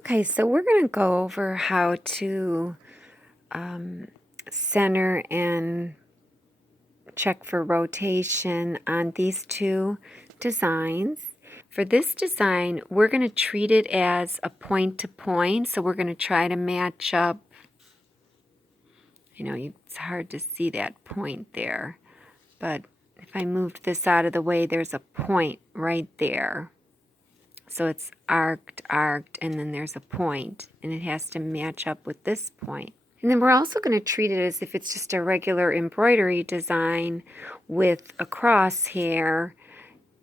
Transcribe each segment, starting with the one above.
Okay, so we're going to go over how to center and check for rotation on these two designs. For this design, we're going to treat it as a point to point, so we're going to try to match up. You know, it's hard to see that point there, but if I moved this out of the way, there's a point right there. So it's arced, and then there's a point, and it has to match up with this point. And then we're also going to treat it as if it's just a regular embroidery design with a crosshair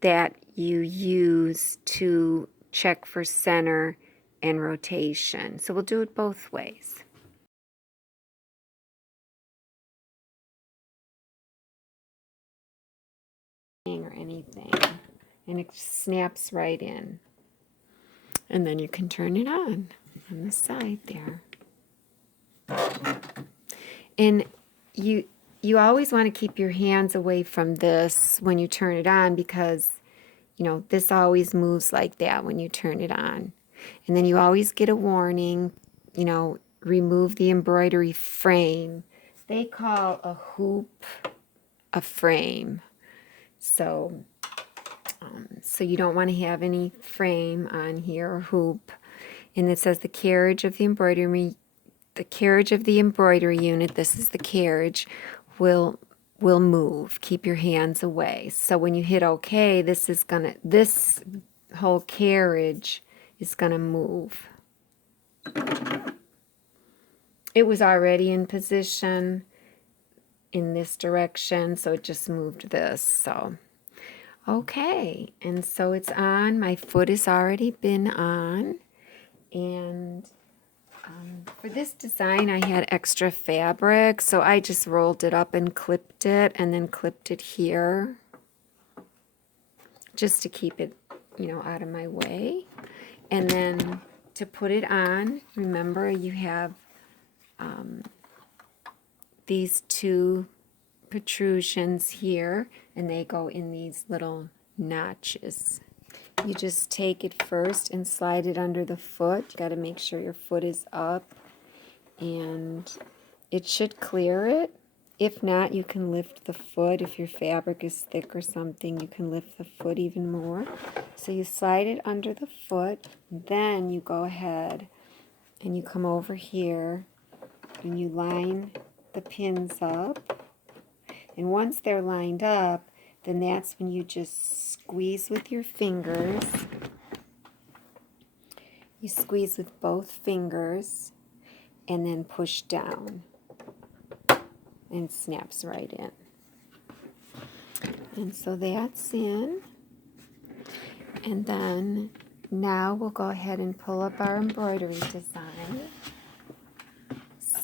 that you use to check for center and rotation. So we'll do it both ways. Or anything, and it snaps right in. And then you can turn it on the side there. And you always want to keep your hands away from this when you turn it on, because you know this always moves like that when you turn it on. And then you always get a warning, you know, remove the embroidery frame. They call a hoop a frame. So you don't want to have any frame on here or hoop. And it says the carriage of the embroidery unit, this is the carriage, will move. Keep your hands away. So when you hit OK, this whole carriage is gonna move. It was already in position in this direction, so it just moved this. So okay, and so it's on. My foot has already been on, and for this design I had extra fabric, so I just rolled it up and clipped it, and then clipped it here just to keep it, you know, out of my way. And then to put it on, remember you have these two protrusions here, and they go in these little notches. You just take it first and slide it under the foot. You got to make sure your foot is up, and it should clear it. If not, you can lift the foot. If your fabric is thick or something, you can lift the foot even more. So you slide it under the foot, then you go ahead and you come over here and you line the pins up. And once they're lined up, then that's when you just squeeze with your fingers. You squeeze with both fingers and then push down. And it snaps right in. And so that's in. And then now we'll go ahead and pull up our embroidery design.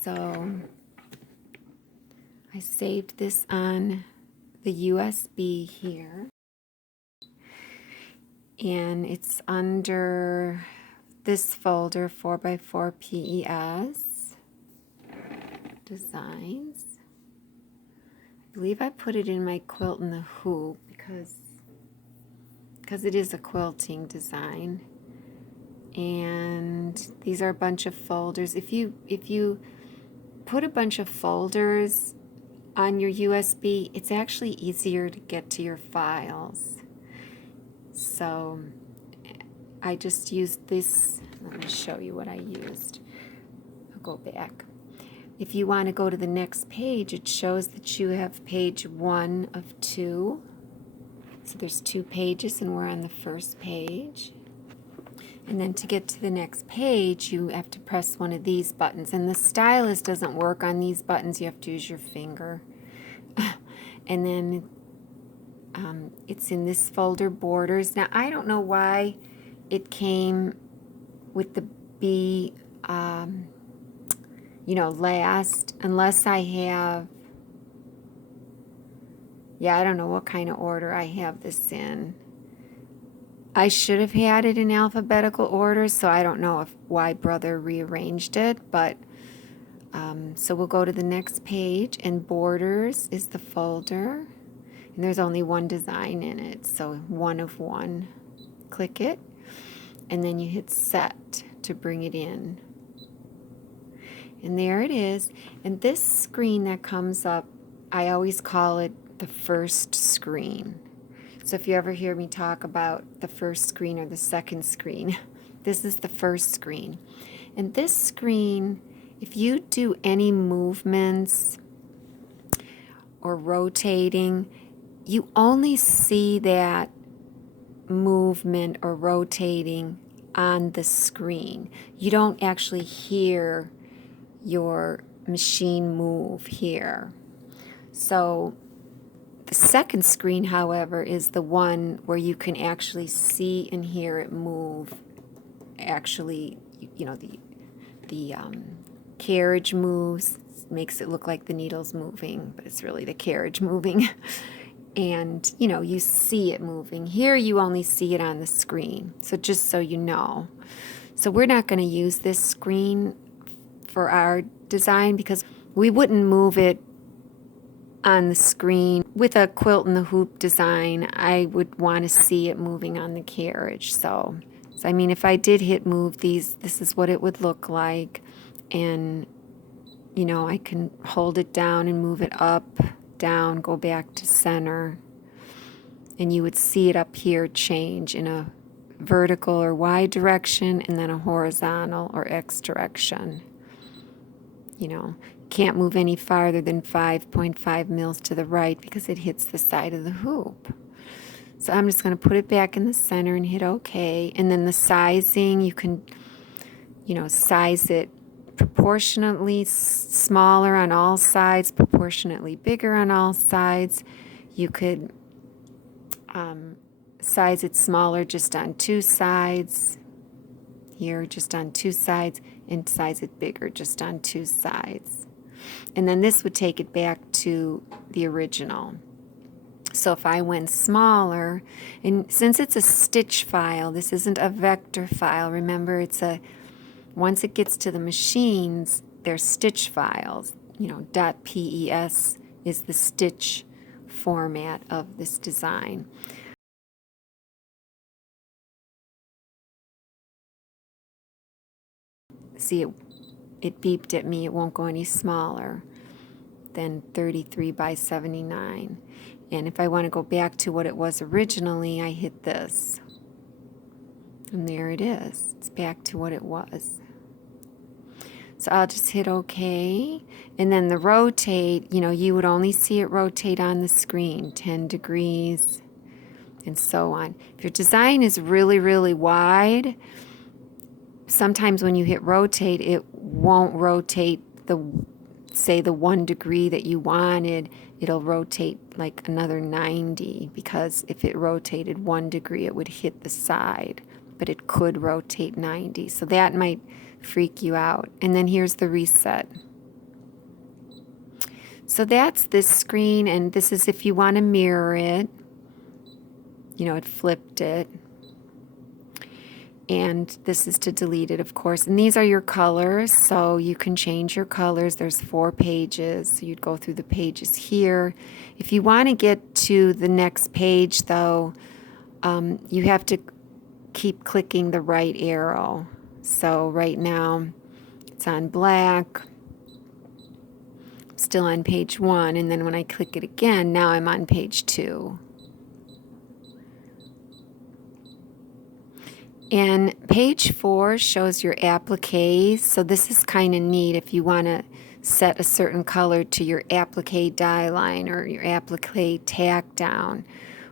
So I saved this on the USB here, and it's under this folder, 4x4 PES designs. I believe I put it in my quilt in the hoop because it is a quilting design. And these are a bunch of folders. If you put a bunch of folders on your USB, it's actually easier to get to your files. So I just used this. Let me show you what I used. I'll go back. If you want to go to the next page, it shows that you have page 1 of 2. So there's 2 pages, and we're on the first page. And then to get to the next page, you have to press one of these buttons. And the stylus doesn't work on these buttons. You have to use your finger. And then it's in this folder, borders. Now, I don't know why it came with the B, you know, last, unless I have, yeah, I don't know what kind of order I have this in. I should have had it in alphabetical order, so I don't know why Brother rearranged it, but so we'll go to the next page, and borders is the folder, and there's only one design in it, so 1 of 1. Click it, and then you hit set. to bring it in. And there it is. And this screen that comes up, I always call it the first screen. So if you ever hear me talk about the first screen or the second screen, this is the first screen. And this screen, if you do any movements or rotating, you only see that movement or rotating on the screen. You don't actually hear your machine move here. So the second screen, however, is the one where you can actually see and hear it move. Actually, you know, the carriage moves, makes it look like the needle's moving, but it's really the carriage moving. And, you know, you see it moving. Here you only see it on the screen, so just so you know. So we're not going to use this screen for our design because we wouldn't move it on the screen. With a quilt and the hoop design, I would want to see it moving on the carriage. So I mean, if I did hit move these, this is what it would look like. And, you know, I can hold it down and move it up, down, go back to center. And you would see it up here change in a vertical or Y direction and then a horizontal or X direction. You know, can't move any farther than 5.5 mils to the right because it hits the side of the hoop. So I'm just going to put it back in the center and hit OK. And then the sizing, you can, you know, size it proportionately smaller on all sides, proportionately bigger on all sides. You could size it smaller just on two sides, here just on two sides, and size it bigger just on two sides. And then this would take it back to the original. So if I went smaller, and since it's a stitch file, this isn't a vector file, remember it's a, once it gets to the machines, they're stitch files. You know, .pes is the stitch format of this design. See, it beeped at me, it won't go any smaller than 33 by 79. And if I want to go back to what it was originally, I hit this. And there it is. It's back to what it was. So I'll just hit OK. And then the rotate, you know, you would only see it rotate on the screen, 10 degrees, and so on. If your design is really, really wide, sometimes when you hit rotate, it won't rotate the, say, the 1 degree that you wanted. It'll rotate like another 90, because if it rotated 1 degree, it would hit the side, but it could rotate 90. So that might freak you out. And then here's the reset. So that's this screen, and this is if you want to mirror it. You know, it flipped it. And this is to delete it, of course. And these are your colors, so you can change your colors. There's 4 pages, so you'd go through the pages here. If you want to get to the next page, though, you have to keep clicking the right arrow. So right now, it's on black. Still on page 1, and then when I click it again, now I'm on page 2. And page 4 shows your appliques. So this is kind of neat if you want to set a certain color to your applique die line, or your applique tack down,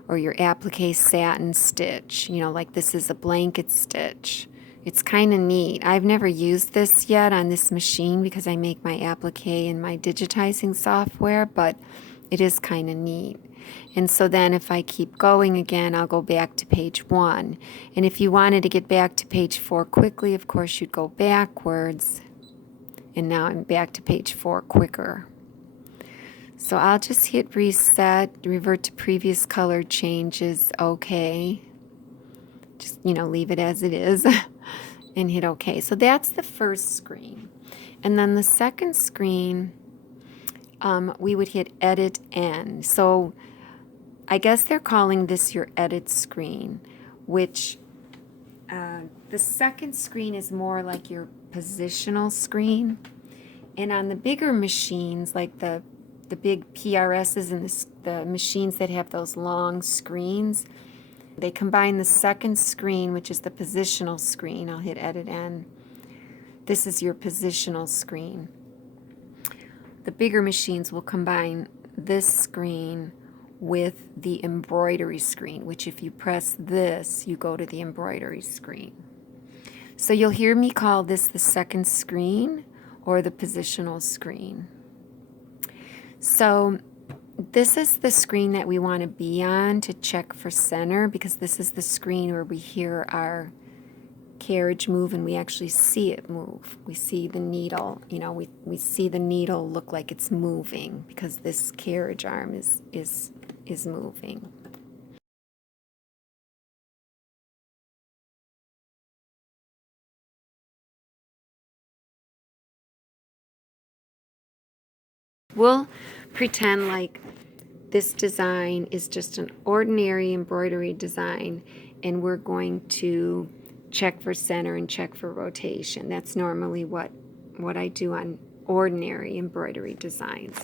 or your applique satin stitch. You know, like this is a blanket stitch. It's kind of neat. I've never used this yet on this machine because I make my applique in my digitizing software, but it is kind of neat. And so then if I keep going again, I'll go back to page 1. And if you wanted to get back to page 4 quickly, of course, you'd go backwards. And now I'm back to page 4 quicker. So I'll just hit reset, revert to previous color changes, OK. Just, you know, leave it as it is and hit OK. So that's the first screen. And then the second screen, we would hit edit end. So I guess they're calling this your edit screen, which The second screen is more like your positional screen. And on the bigger machines, like the big PRSs and the machines that have those long screens, they combine the second screen, which is the positional screen. I'll hit Edit N. This is your positional screen. The bigger machines will combine this screen with the embroidery screen, which if you press this, you go to the embroidery screen. So you'll hear me call this the second screen or the positional screen. So this is the screen that we want to be on to check for center, because this is the screen where we hear our carriage move and we actually see it move. We see the needle, you know, we see the needle look like it's moving because this carriage arm is moving. We'll pretend like this design is just an ordinary embroidery design, and we're going to check for center and check for rotation. That's normally what I do on ordinary embroidery designs.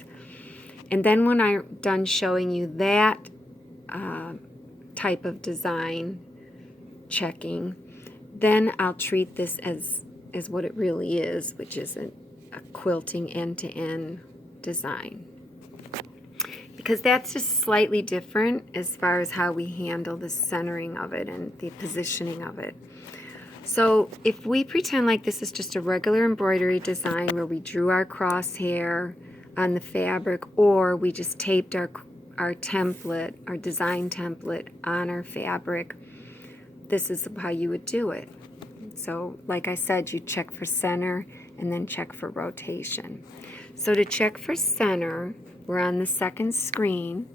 And then when I'm done showing you that type of design checking, then I'll treat this as what it really is, which is a quilting end-to-end design. Because that's just slightly different as far as how we handle the centering of it and the positioning of it. So if we pretend like this is just a regular embroidery design where we drew our crosshair on the fabric, or we just taped our template, our design template on our fabric, this is how you would do it. So like I said, you check for center and then check for rotation. So to check for center, we're on the second screen,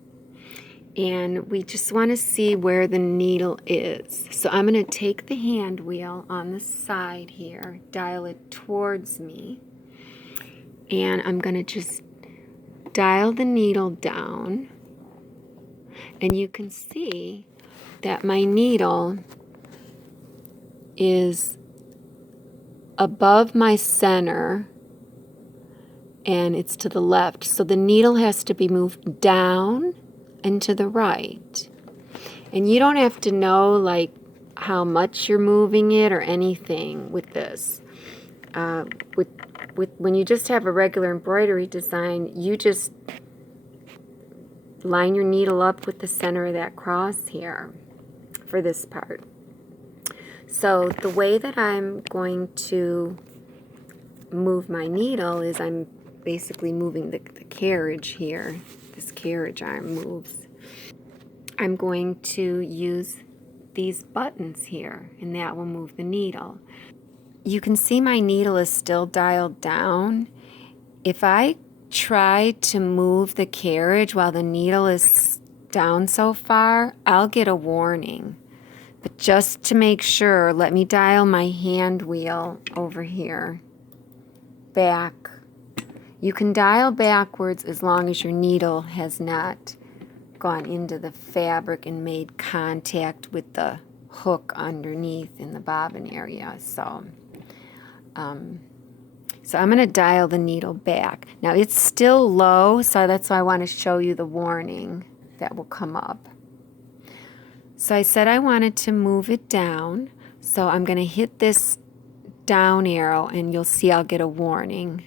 and we just want to see where the needle is. So I'm going to take the hand wheel on the side here, dial it towards me, and I'm going to just dial the needle down, and you can see that my needle is above my center and it's to the left. So the needle has to be moved down and to the right. And you don't have to know like how much you're moving it or anything with this. When you just have a regular embroidery design, you just line your needle up with the center of that cross here for this part. So the way that I'm going to move my needle is I'm basically moving the carriage here. This carriage arm moves. I'm going to use these buttons here, and that will move the needle. You can see my needle is still dialed down. If I try to move the carriage while the needle is down so far, I'll get a warning. But just to make sure, let me dial my hand wheel over here back. You can dial backwards as long as your needle has not gone into the fabric and made contact with the hook underneath in the bobbin area. So I'm going to dial the needle back. Now it's still low, so that's why I want to show you the warning that will come up. So I said I wanted to move it down, so I'm going to hit this down arrow and you'll see I'll get a warning.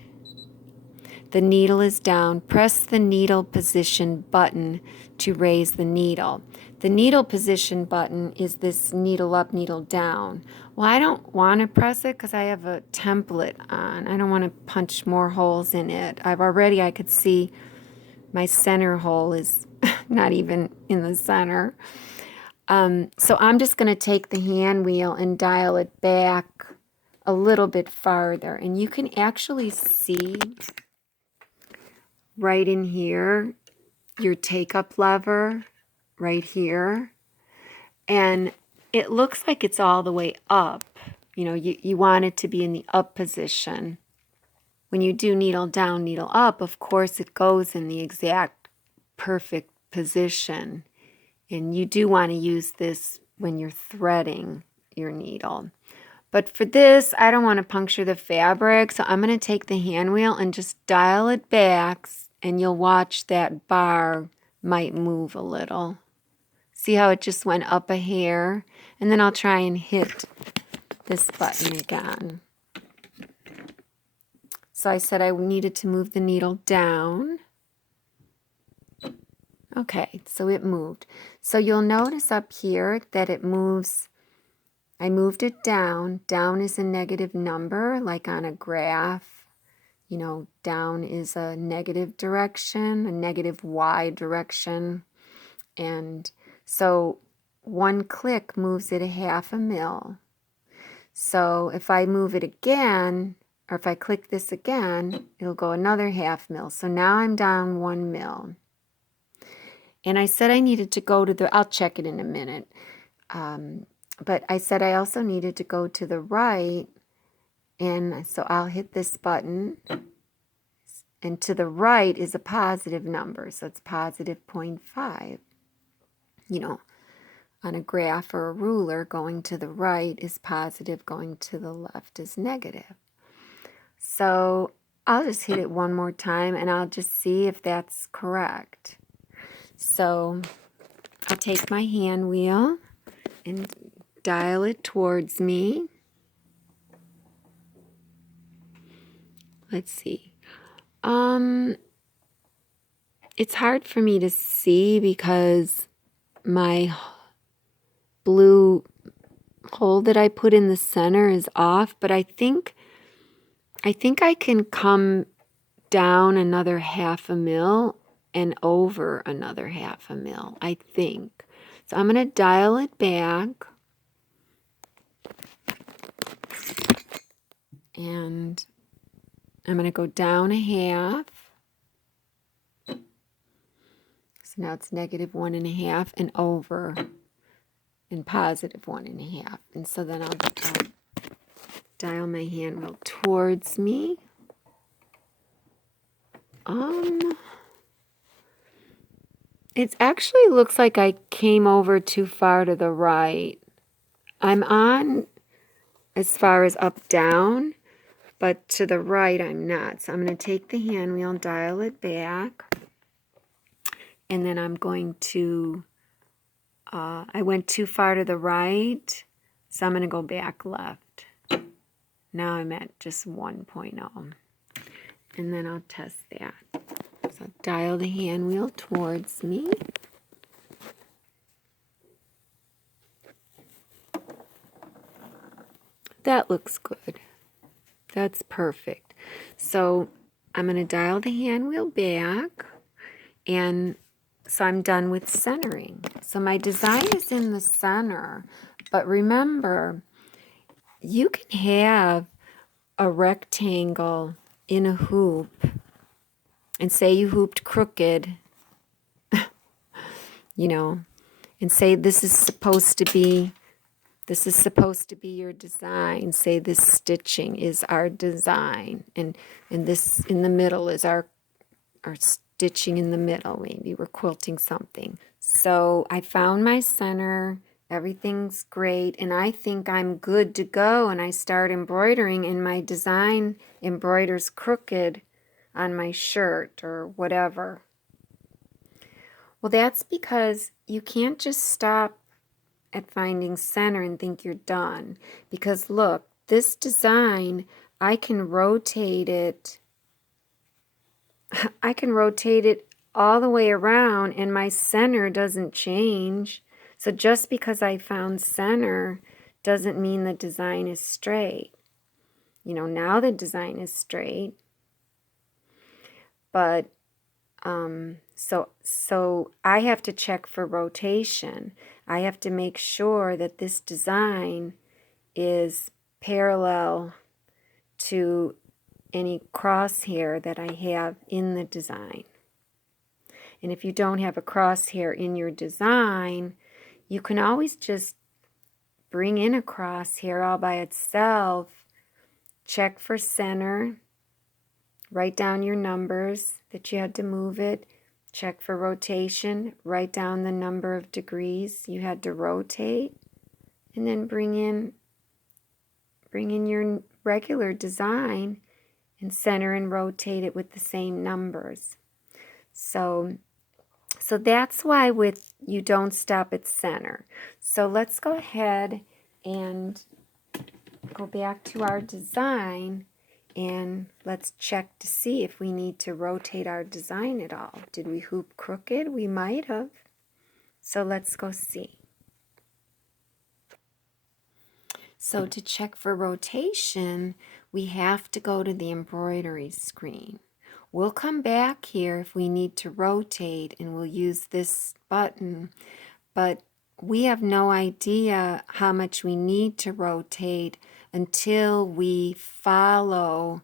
The needle is down. Press the needle position button to raise the needle. The needle position button is this needle up, needle down. Well, I don't want to press it because I have a template on. I don't want to punch more holes in it. I could see my center hole is not even in the center. So I'm just going to take the hand wheel and dial it back a little bit farther. And you can actually see right in here your take-up lever right here. And it looks like it's all the way up. You know, you want it to be in the up position. When you do needle down, needle up, of course it goes in the exact perfect position. And you do want to use this when you're threading your needle. But for this, I don't want to puncture the fabric, so I'm going to take the hand wheel and just dial it back, and you'll watch that bar might move a little. See how it just went up a hair? And then I'll try and hit this button again. So I said I needed to move the needle down. Okay, so it moved. So you'll notice up here that it moves. I moved it down. Down is a negative number, like on a graph. You know, down is a negative direction, a negative Y direction. And so one click moves it a half a mil. So if I move it again, or if I click this again, it'll go another half mil. So now I'm down 1 mil. And I said I needed to go to the, I'll check it in a minute. But I said I also needed to go to the right. And so I'll hit this button. And to the right is a positive number. So it's positive 0.5. You know, on a graph or a ruler, going to the right is positive, going to the left is negative. So I'll just hit it one more time and I'll just see if that's correct. So I'll take my hand wheel and dial it towards me. Let's see. It's hard for me to see because my blue hole that I put in the center is off, but I think I can come down another half a mil and over another half a mil, I think. So I'm going to dial it back. And I'm going to go down a half. So now it's negative 1.5 and over and positive 1.5. And so then I'll dial my hand wheel towards me. It actually looks like I came over too far to the right. I'm on as far as up, down, but to the right I'm not. So I'm going to take the hand wheel and dial it back. And then I'm going to, I went too far to the right, so I'm going to go back left. Now I'm at just 1.0. And then I'll test that. So dial the hand wheel towards me. That looks good. That's perfect. So I'm going to dial the hand wheel back, and so I'm done with centering. So my design is in the center, but remember, you can have a rectangle in a hoop, and say you hooped crooked, you know, and say this is supposed to be your design. Say this stitching is our design, and this in the middle is our stitching in the middle. Maybe we're quilting something. So I found my center. Everything's great, and I think I'm good to go. And I start embroidering, and my design embroiders crooked on my shirt or whatever. Well, that's because you can't just stop at finding center and think you're done. Because look, this design, I can rotate it. I can rotate it all the way around and my center doesn't change. So just because I found center doesn't mean the design is straight. You know, now the design is straight. But so I have to check for rotation. I have to make sure that this design is parallel to any crosshair that I have in the design. And if you don't have a crosshair in your design, you can always just bring in a crosshair all by itself, check for center, write down your numbers that you had to move it, check for rotation, write down the number of degrees you had to rotate, and then bring in your regular design and center and rotate it with the same numbers. So that's why with you don't stop at center. So let's go ahead and go back to our design, and let's check to see if we need to rotate our design at all. Did we hoop crooked? We might have. So let's go see. So to check for rotation, we have to go to the embroidery screen. We'll come back here if we need to rotate, and we'll use this button, but we have no idea how much we need to rotate until we follow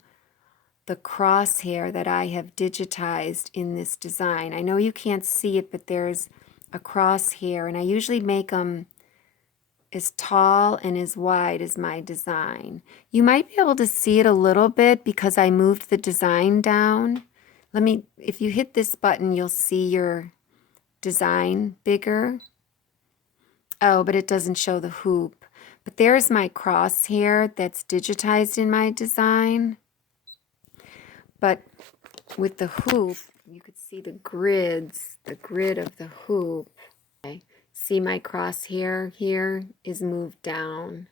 the crosshair that I have digitized in this design. I know you can't see it, but there's a crosshair, and I usually make them as tall and as wide as my design. You might be able to see it a little bit because I moved the design down. If you hit this button, you'll see your design bigger. Oh, but it doesn't show the hoop. But there's my crosshair that's digitized in my design. But with the hoop, you could see the grid of the hoop. Okay. See my crosshair here is moved down.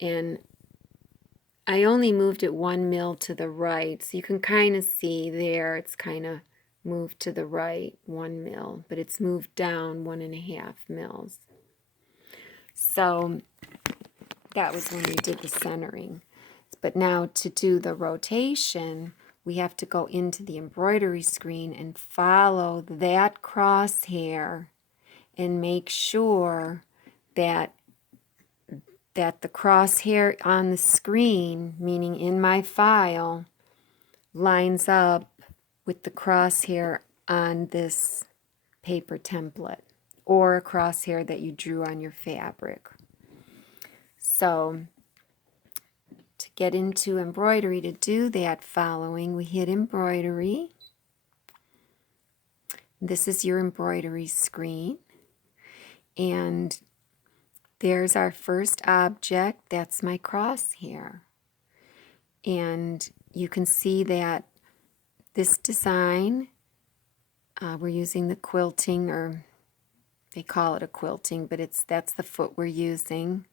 And I only moved it 1 mil to the right. So you can kind of see there it's kind of moved to the right 1 mil, but it's moved down 1.5 mils. So that was when we did the centering. But now to do the rotation, we have to go into the embroidery screen and follow that crosshair and make sure that the crosshair on the screen, meaning in my file, lines up with the crosshair on this paper template or a crosshair that you drew on your fabric. So to get into embroidery, to do that following, we hit embroidery. This is your embroidery screen. And there's our first object. That's my crosshair. And you can see that this design, we're using the quilting, or they call it a quilting, but that's the foot we're using.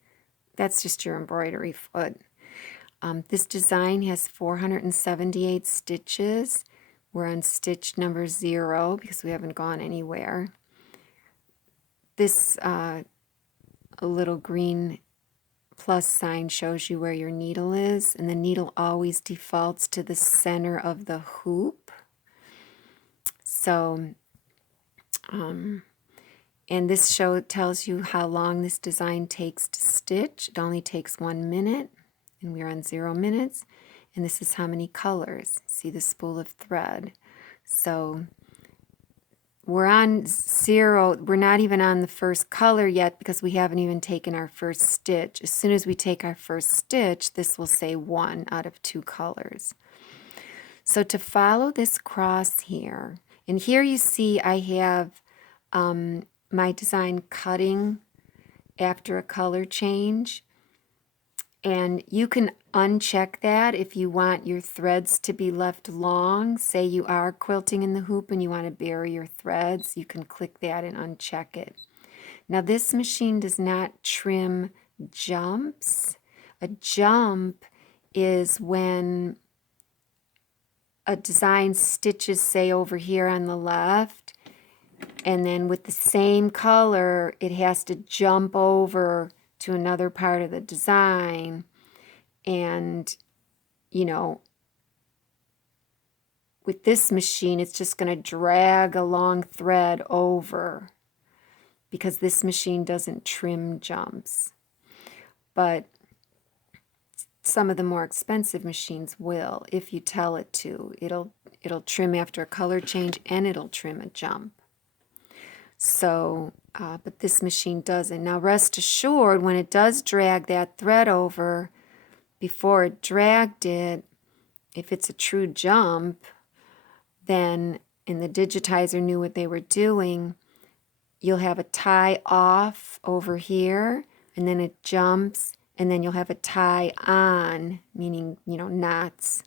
That's just your embroidery foot. This design has 478 stitches. We're on stitch number 0 because we haven't gone anywhere. This a little green plus sign shows you where your needle is, and the needle always defaults to the center of the hoop. So, and this tells you how long this design takes to stitch. It only takes 1 minute, and we're on 0 minutes. And this is how many colors. See the spool of thread. So we're on 0. We're not even on the first color yet because we haven't even taken our first stitch. As soon as we take our first stitch, this will say 1 out of 2 colors. So to follow this cross here, and here you see I have my design cutting after a color change. And you can uncheck that if you want your threads to be left long. Say you are quilting in the hoop and you want to bury your threads, you can click that and uncheck it. Now this machine does not trim jumps. A jump is when a design stitches, say over here on the left, and then with the same color, it has to jump over to another part of the design, and with this machine it's just going to drag a long thread over because this machine doesn't trim jumps. But some of the more expensive machines will, if you tell it to. It'll trim after a color change and it'll trim a jump. So but this machine doesn't. Now rest assured, when it does drag that thread over, before it dragged it, if it's a true jump, then, and the digitizer knew what they were doing, you'll have a tie off over here. and then it jumps, and then you'll have a tie on, meaning, knots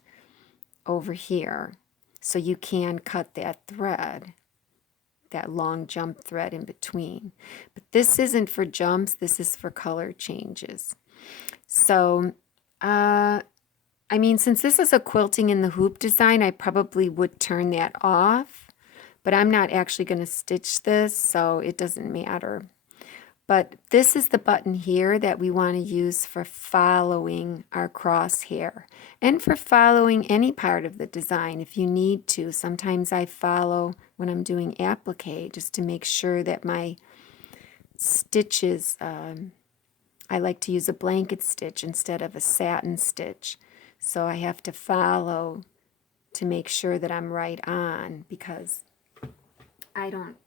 over here. So you can cut that thread, that long jump thread in between. But this isn't for jumps, this is for color changes. So, I mean, since this is a quilting in the hoop design, I probably would turn that off, but I'm not actually going to stitch this, so it doesn't matter. But this is the button here that we want to use for following our crosshair and for following any part of the design if you need to. Sometimes I follow when I'm doing applique just to make sure that my stitches, I like to use a blanket stitch instead of a satin stitch. So I have to follow to make sure that I'm right on, because I don't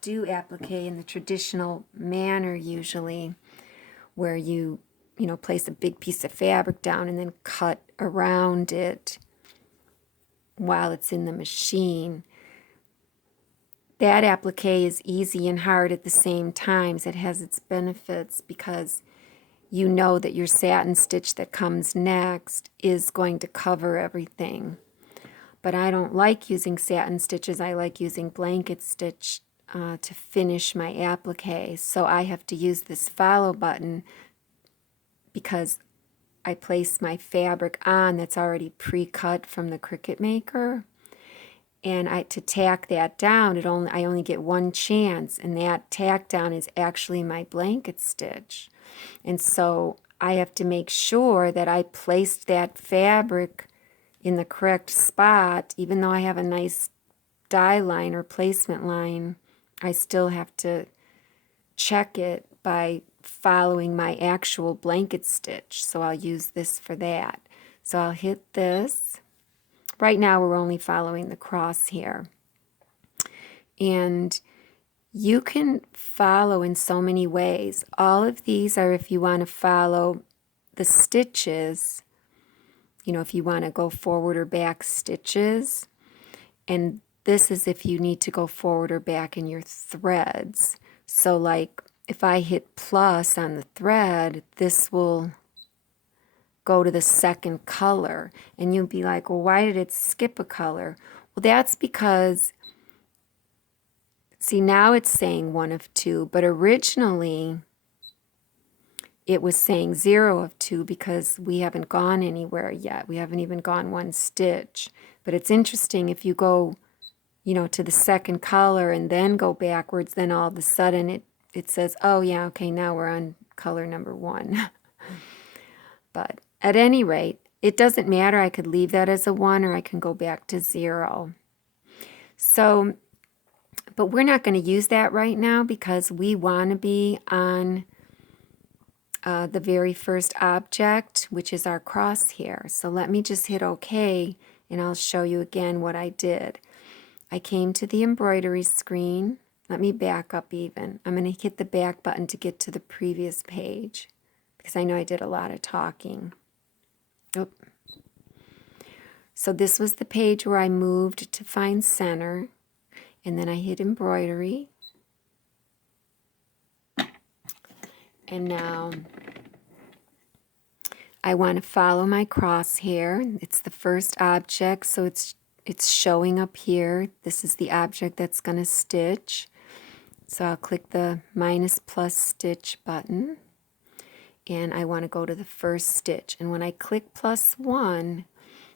do applique in the traditional manner usually, where you place a big piece of fabric down and then cut around it while it's in the machine. That applique is easy and hard at the same time. It has its benefits because you know that your satin stitch that comes next is going to cover everything. But I don't like using satin stitches. I like using blanket stitch to finish my applique. So I have to use this follow button because I place my fabric on that's already pre-cut from the Cricut Maker. And to tack that down, I only get one chance, and that tack down is actually my blanket stitch. And so I have to make sure that I placed that fabric in the correct spot. Even though I have a nice die line or placement line, I still have to check it by following my actual blanket stitch. So I'll use this for that. So I'll hit this. Right now we're only following the crosshair. And you can follow in so many ways. All of these are if you want to follow the stitches, if you want to go forward or back stitches. And this is if you need to go forward or back in your threads. So like if I hit plus on the thread, this will go to the second color. And you'll be like, well, why did it skip a color? Well, that's because, see, now it's saying 1 of 2, but originally it was saying 0 of 2 because we haven't gone anywhere yet. We haven't even gone one stitch. But it's interesting if you go, to the second color and then go backwards, then all of a sudden it says, oh yeah, okay, now we're on color number 1. But at any rate, it doesn't matter. I could leave that as a 1 or I can go back to 0. So, but we're not going to use that right now because we want to be on the very first object, which is our crosshair. So let me just hit OK, and I'll show you again what I did. I came to the embroidery screen. Let me back up even. I'm going to hit the back button to get to the previous page because I know I did a lot of talking. Oop. So this was the page where I moved to find center, and then I hit embroidery. And now I want to follow my crosshair. It's the first object, so it's showing up here. This is the object that's going to stitch. So I'll click the minus plus stitch button, and I want to go to the first stitch. And when I click +1,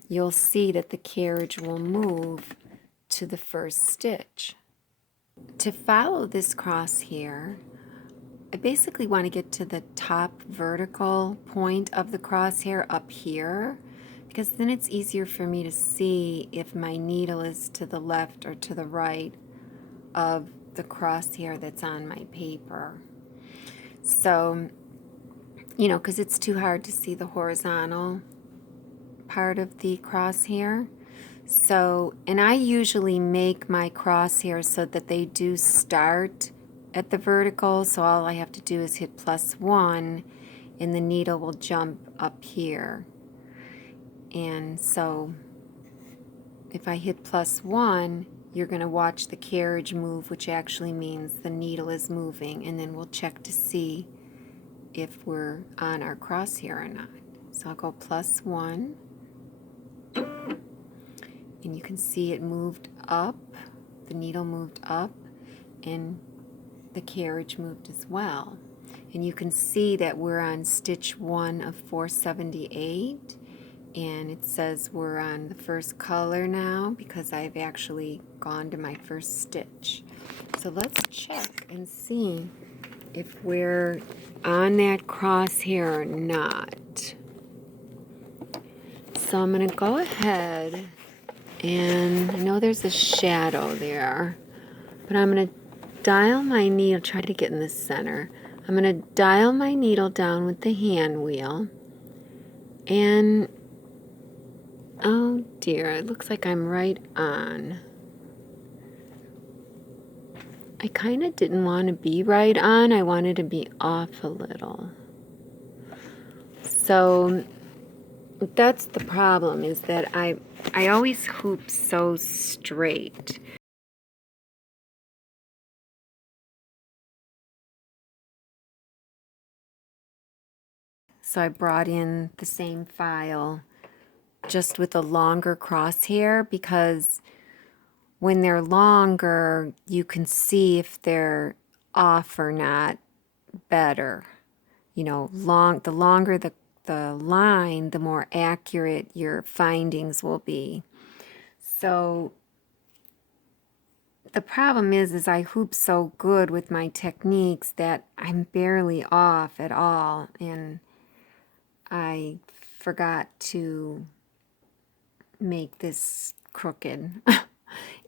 you'll see that the carriage will move to the first stitch. To follow this crosshair, I basically want to get to the top vertical point of the crosshair up here, because then it's easier for me to see if my needle is to the left or to the right of the crosshair that's on my paper. So, because it's too hard to see the horizontal part of the crosshair. So, and I usually make my crosshairs so that they do start at the vertical, so all I have to do is hit +1 and the needle will jump up here. And so if I hit +1, you're going to watch the carriage move, which actually means the needle is moving, and then we'll check to see if we're on our crosshair or not. So I'll go +1, and you can see it moved up, the needle moved up, and the carriage moved as well. And you can see that we're on stitch 1 of 478, and it says we're on the first color now because I've actually gone to my first stitch. So let's check and see if we're on that crosshair or not. So I'm going to go ahead, and I know there's a shadow there, but I'm going to dial my needle, try to get in the center. I'm going to dial my needle down with the hand wheel, and oh dear, it looks like I'm right on. I kind of didn't want to be right on. I wanted to be off a little. So that's the problem, is that I always hoop so straight. So I brought in the same file just with a longer crosshair, because when they're longer, you can see if they're off or not better. You know, the longer the line, the more accurate your findings will be. So the problem is I hoop so good with my techniques that I'm barely off at all, and I forgot to make this crooked.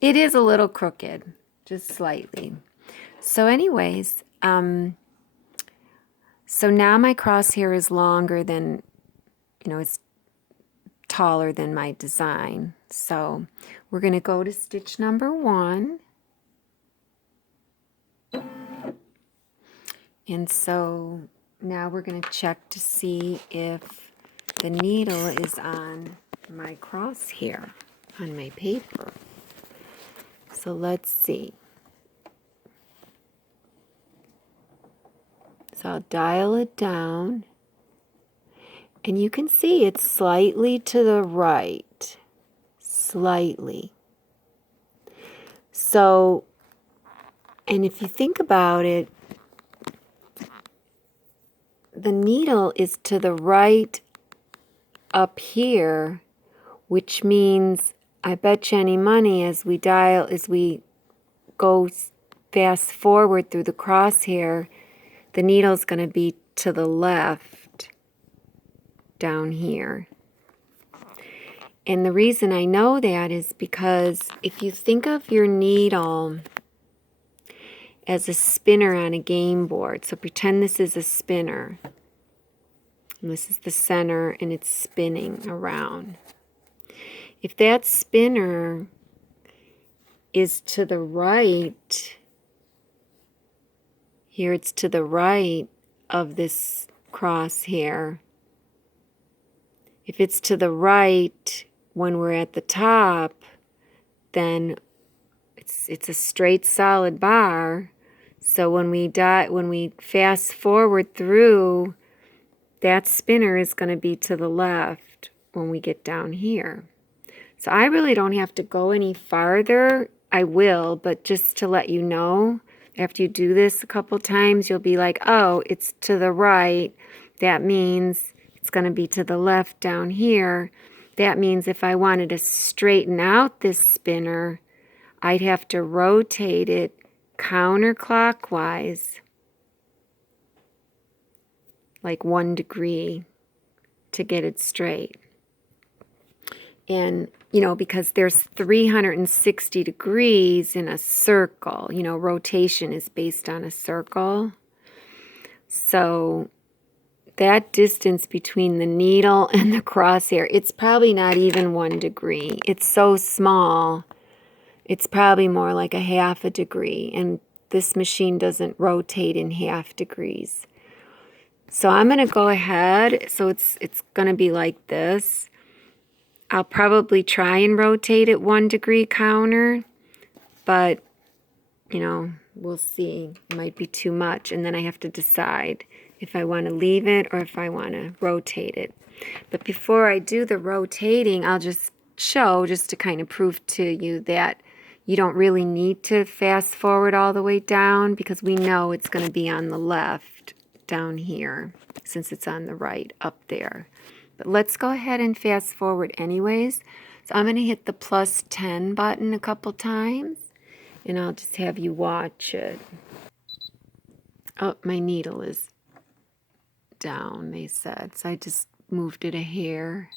It is a little crooked, just slightly. So anyways, so now my crosshair is longer than, you know, it's taller than my design. So we're going to go to stitch number 1. And so now we're going to check to see if the needle is on my crosshair, on my paper. So let's see. So I'll dial it down, and you can see it's slightly to the right, slightly. So, and if you think about it, the needle is to the right up here, which means I bet you any money as we go fast forward through the crosshair, the needle's going to be to the left down here. And the reason I know that is because if you think of your needle as a spinner on a game board, so pretend this is a spinner, and this is the center, and it's spinning around. If that spinner is to the right, here it's to the right of this crosshair. If it's to the right when we're at the top, then it's a straight solid bar. So when we fast forward through, that spinner is going to be to the left when we get down here. So I really don't have to go any farther. I will, but just to let you know, after you do this a couple times, you'll be like, oh, it's to the right. That means it's going to be to the left down here. That means if I wanted to straighten out this spinner, I'd have to rotate it counterclockwise, like 1 degree, to get it straight. And, you know, because there's 360 degrees in a circle, you know, rotation is based on a circle. So that distance between the needle and the crosshair, it's probably not even 1 degree. It's so small, it's probably more like a half a degree. And this machine doesn't rotate in half degrees. So I'm going to go ahead. So it's going to be like this. I'll probably try and rotate it 1 degree counter, but, you know, we'll see. It might be too much, and then I have to decide if I want to leave it or if I want to rotate it. But before I do the rotating, I'll just show, just to kind of prove to you that you don't really need to fast forward all the way down, because we know it's going to be on the left down here since it's on the right up there. But let's go ahead and fast forward anyways. So I'm going to hit the +10 button a couple times, and I'll just have you watch it. Oh, my needle is down, they said, so I just moved it a hair.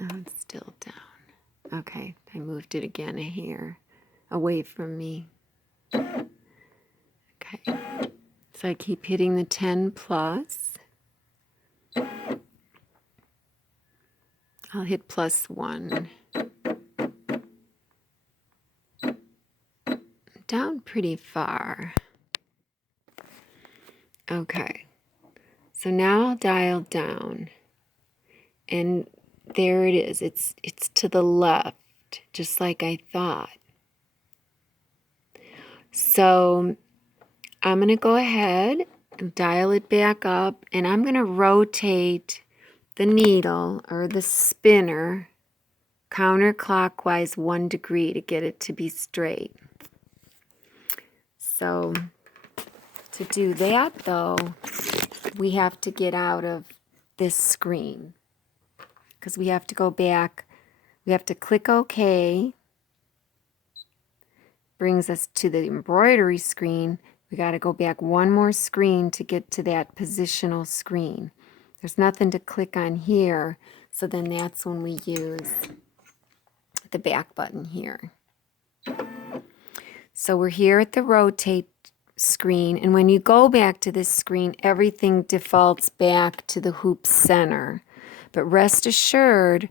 Oh, it's still down. Okay, I moved it again a hair away from me. Okay, so I keep hitting the 10 plus. I'll hit +1. Down pretty far. Okay, so now I'll dial down, and there it is. It's to the left, just like I thought. So I'm going to go ahead and dial it back up, and I'm going to rotate the needle or the spinner counterclockwise 1 degree to get it to be straight. So to do that, though, we have to get out of this screen, because we have to go back. We have to click OK. Brings us to the embroidery screen. We got to go back one more screen to get to that positional screen. There's nothing to click on here, so then that's when we use the back button here. So we're here at the rotate screen, and when you go back to this screen, everything defaults back to the hoop center. But rest assured,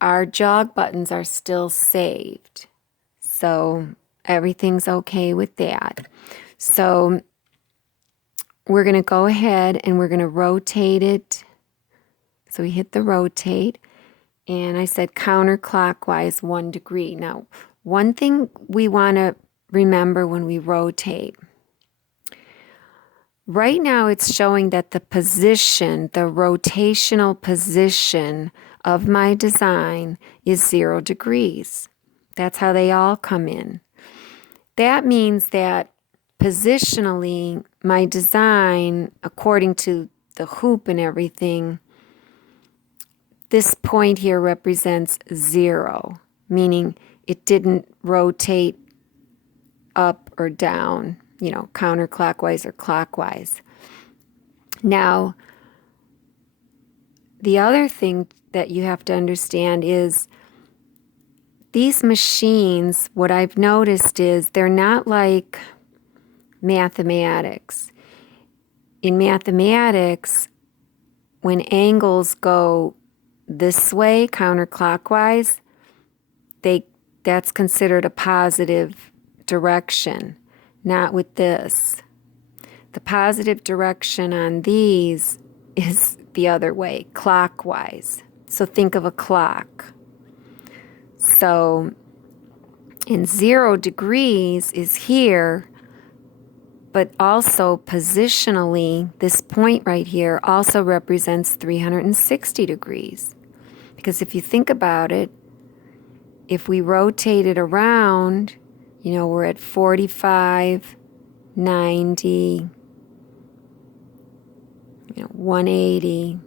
our jog buttons are still saved. So everything's okay with that. So we're going to go ahead and we're going to rotate it. So we hit the rotate, and I said counterclockwise 1 degree. Now, one thing we want to remember when we rotate, right now it's showing that the position, the rotational position of my design is 0 degrees. That's how they all come in. That means that positionally, my design, according to the hoop and everything, this point here represents 0, meaning it didn't rotate up or down, you know, counterclockwise or clockwise. Now, the other thing that you have to understand is these machines, what I've noticed is they're not like mathematics. In mathematics, when angles go this way, counterclockwise, that's considered a positive direction. Not with this. The positive direction on these is the other way, clockwise. So think of a clock. So, and 0 degrees is here, but also positionally, this point right here also represents 360 degrees. Because if you think about it, if we rotate it around, you know, we're at 45, 90, 180,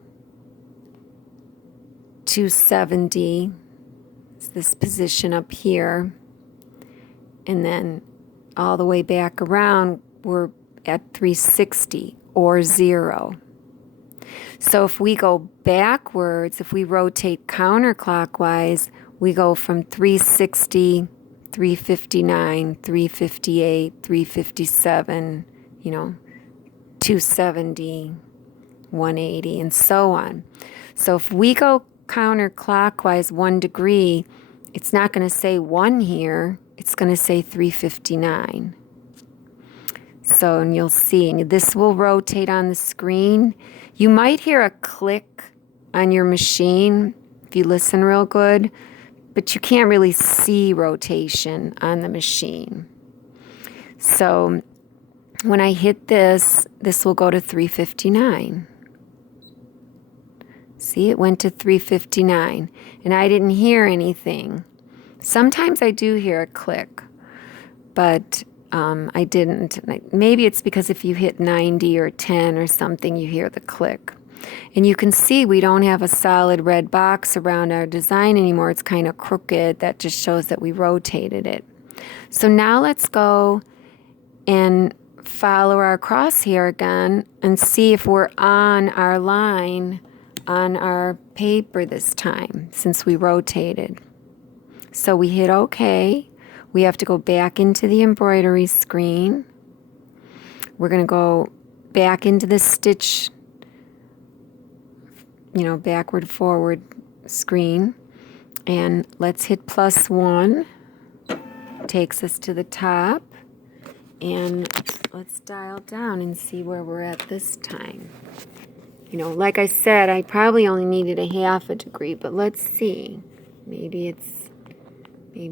270. It's this position up here. And then all the way back around, we're at 360 or 0. So if we go backwards, if we rotate counterclockwise, we go from 360, 359, 358, 357, 270, 180, and so on. So if we go counterclockwise 1 degree, it's not going to say 1 here, it's going to say 359. So, and you'll see, and this will rotate on the screen. You might hear a click on your machine if you listen real good, but you can't really see rotation on the machine. So when I hit this, this will go to 359. See, it went to 359, and I didn't hear anything. Sometimes I do hear a click, but I didn't. Maybe it's because if you hit 90 or 10 or something, you hear the click. And you can see we don't have a solid red box around our design anymore. It's kind of crooked. That just shows that we rotated it. So now let's go and follow our crosshair again and see if we're on our line on our paper this time, since we rotated. So we hit OK. We have to go back into the embroidery screen. We're going to go back into the stitch, backward, forward screen. And let's hit +1. Takes us to the top. And let's dial down and see where we're at this time. Like I said, I probably only needed a half a degree, but let's see. Maybe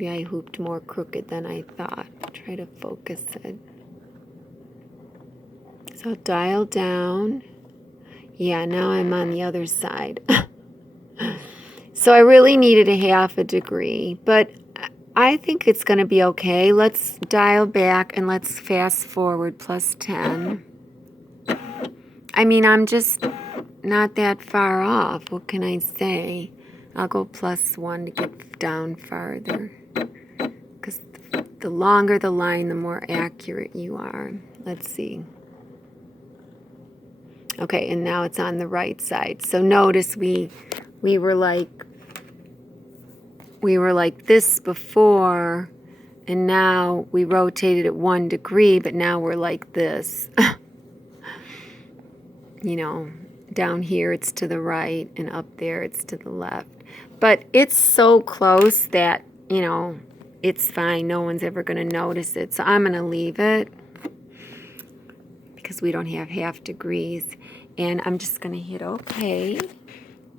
I hooped more crooked than I thought. Try to focus it. So I'll dial down. Yeah, now I'm on the other side. So I really needed a half a degree, but I think it's going to be okay. Let's dial back and let's fast forward +10. I mean, I'm just not that far off. What can I say? I'll go +1 to get down farther. Because the longer the line, the more accurate you are. Let's see. Okay, and now it's on the right side. So notice we were like this before, and now we rotated it 1 degree, but now we're like this. Down here it's to the right, and up there it's to the left. But it's so close that, it's fine. No one's ever going to notice it. So I'm going to leave it because we don't have half degrees. And I'm just going to hit OK.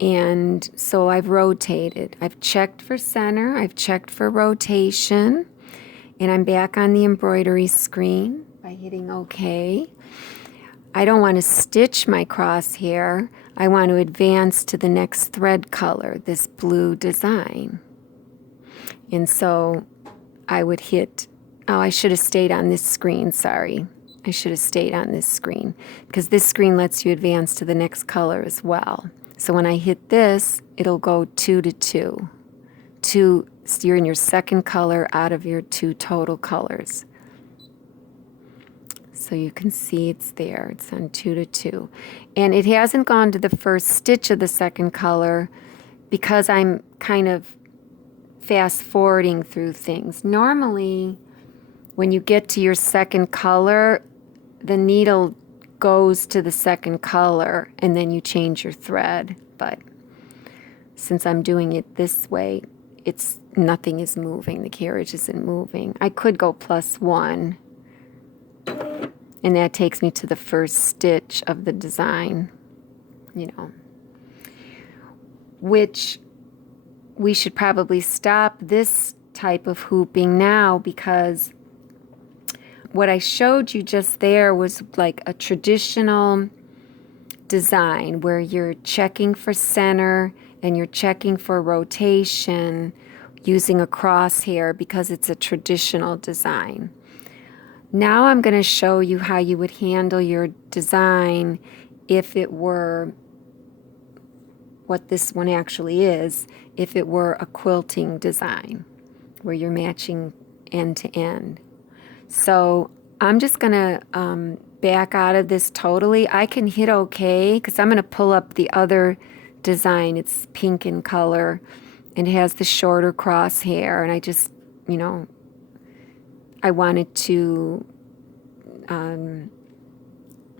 And so I've rotated. I've checked for center. I've checked for rotation. And I'm back on the embroidery screen by hitting OK. I don't want to stitch my crosshair. I want to advance to the next thread color, this blue design. And so I would hit, I should have stayed on this screen, sorry. I should have stayed on this screen because this screen lets you advance to the next color as well. So when I hit this, it'll go 2 to 2. So you're in your second color out of your 2 total colors. So you can see it's there. It's on 2 to 2. And it hasn't gone to the first stitch of the second color because I'm kind of fast forwarding through things. Normally, when you get to your second color, the needle goes to the second color and then you change your thread. But since I'm doing it this way, nothing is moving. The carriage isn't moving. I could go +1. And that takes me to the first stitch of the design, which we should probably stop this type of hooping now because what I showed you just there was like a traditional design where you're checking for center and you're checking for rotation using a crosshair because it's a traditional design. Now I'm going to show you how you would handle your design if it were what this one actually is, if it were a quilting design where you're matching end to end. So I'm just going to back out of this totally. I can hit OK because I'm going to pull up the other design. It's pink in color and it has the shorter crosshair, and I just, I wanted to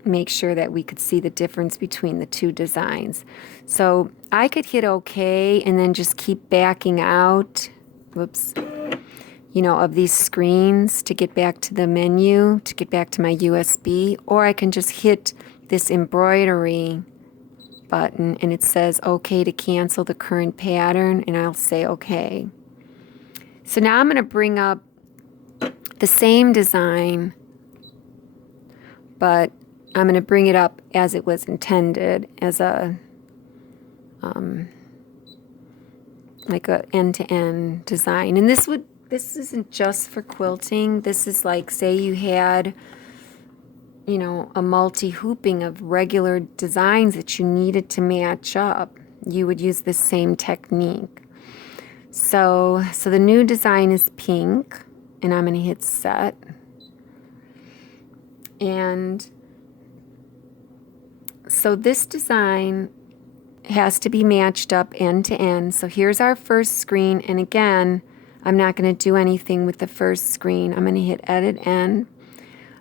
make sure that we could see the difference between the two designs. So I could hit OK and then just keep backing out, whoops, of these screens to get back to the menu, to get back to my USB, or I can just hit this embroidery button and it says OK to cancel the current pattern, and I'll say OK. So now I'm going to bring up the same design but I'm going to bring it up as it was intended, as a like a end-to-end design. And this isn't just for quilting. This is like, say you had, you know, a multi-hooping of regular designs that you needed to match up. You would use the same technique. So the new design is pink, and I'm going to hit set. And so this design has to be matched up end to end. So here's our first screen, and again, I'm not going to do anything with the first screen. I'm going to hit edit end.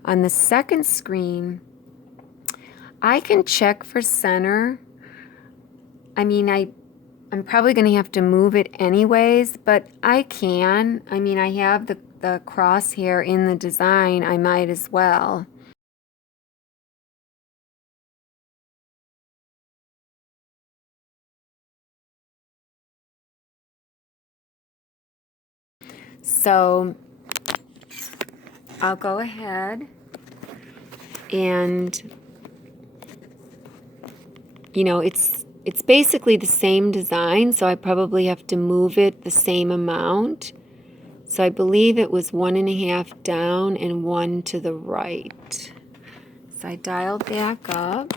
On the second screen, I can check for center. I mean, I'm probably going to have to move it anyways, but I can. I mean, I have the crosshair in the design. I might as well. So I'll go ahead and, you know, it's basically the same design, so I probably have to move it the same amount. So I believe it was 1.5 down and 1 to the right. So I dialed back up,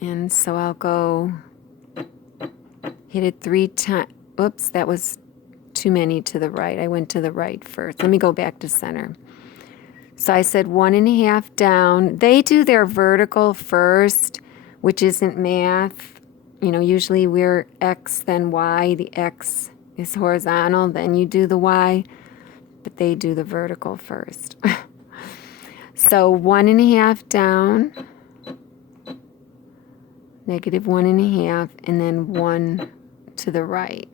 and so I'll go hit it 3 times. Oops, that was too many to the right. I went to the right first. Let me go back to center. So I said 1.5 down. They do their vertical first, which isn't math. You know, usually we're X, then Y. The X is horizontal, then you do the Y, but they do the vertical first. So 1.5 down, -1.5, and then 1 to the right.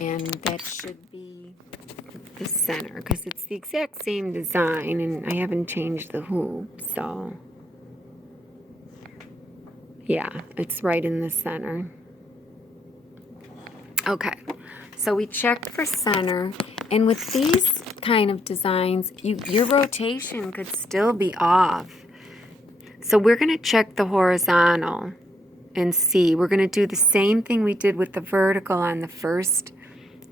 And that should be the center, because it's the exact same design, and I haven't changed the hoop, so yeah, it's right in the center. Okay, so we checked for center, and with these kind of designs, your rotation could still be off. So we're going to check the horizontal and see. We're going to do the same thing we did with the vertical on the first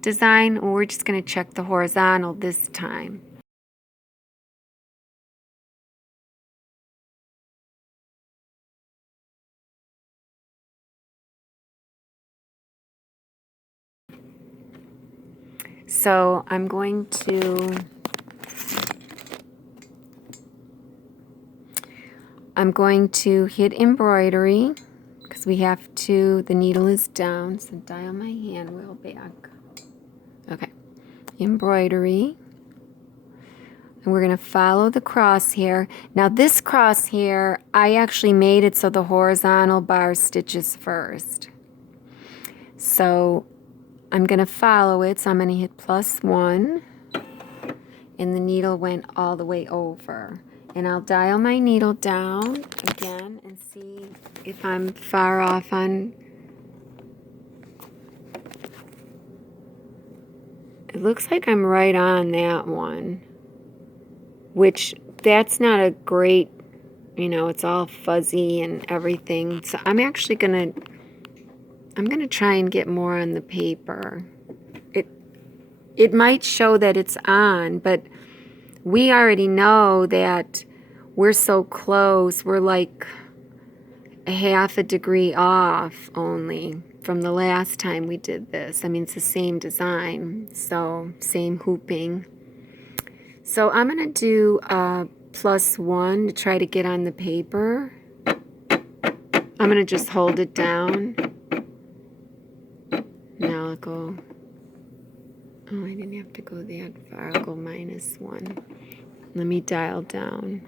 design, or we're just going to check the horizontal this time. So I'm going to hit embroidery, because we have to, the needle is down, so dial my hand wheel back. Okay, embroidery. And we're going to follow the crosshair. Now this crosshair, I actually made it so the horizontal bar stitches first. So I'm going to follow it, so I'm going to hit +1, and the needle went all the way over. And I'll dial my needle down again and see if I'm far off on. It looks like I'm right on that one, which that's not a great, you know, it's all fuzzy and everything. So I'm actually going to try and get more on the paper. It might show that it's on, but we already know that we're so close. We're like ½ a degree off only from the last time we did this. I mean, it's the same design, so same hooping. So I'm going to do +1 to try to get on the paper. I'm going to just hold it down. Now I'll go, oh, I didn't have to go that far. I'll go -1. Let me dial down.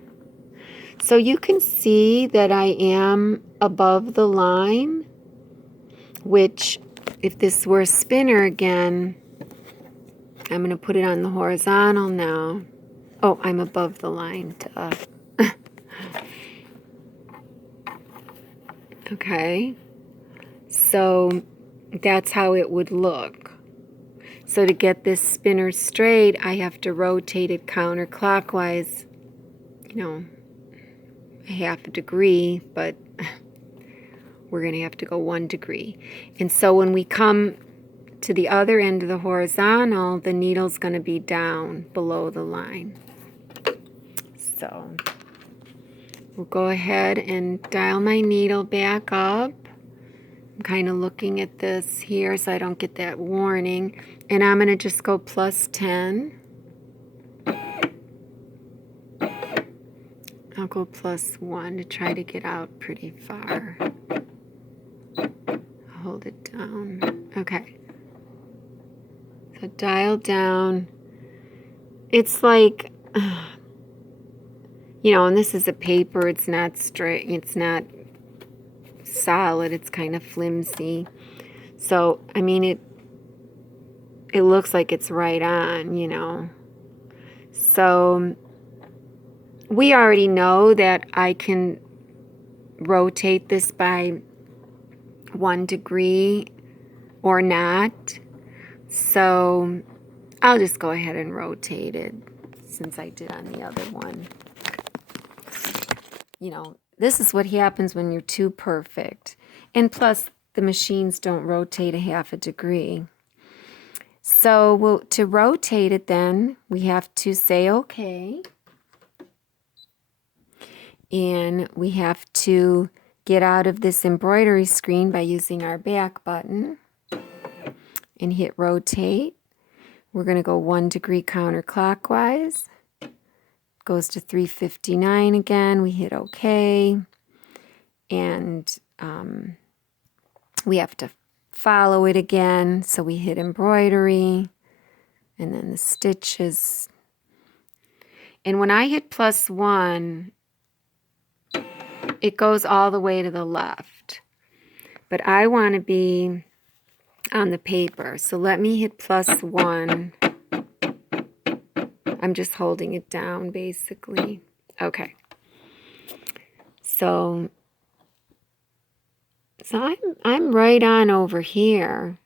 So you can see that I am above the line, which if this were a spinner again, I'm going to put it on the horizontal now. Oh, I'm above the line. Okay, so that's how it would look. So to get this spinner straight, I have to rotate it counterclockwise, you know, a half a degree, but we're going to have to go 1 degree. And so when we come to the other end of the horizontal, the needle's going to be down below the line. So we'll go ahead and dial my needle back up. I'm kind of looking at this here so I don't get that warning. And I'm going to just go plus 10. I'll go plus 1 to try to get out pretty far. I'll hold it down. Okay. So dial down. It's like, you know, and this is a paper. It's not straight. It's not solid. It's kind of flimsy. So, I mean, it looks like it's right on, you know. So we already know that I can rotate this by 1 degree or not. So I'll just go ahead and rotate it since I did on the other one. You know, this is what happens when you're too perfect. And plus, the machines don't rotate a half a degree. So to rotate it then, we have to say okay. And we have to get out of this embroidery screen by using our back button and hit rotate. We're going to go 1 degree counterclockwise. Goes to 359 again. We hit OK. And we have to follow it again. So we hit embroidery. And then the stitches. And when I hit plus 1, it goes all the way to the left. But I want to be on the paper. So let me hit plus 1. I'm just holding it down, basically. Okay. So I'm right on over here.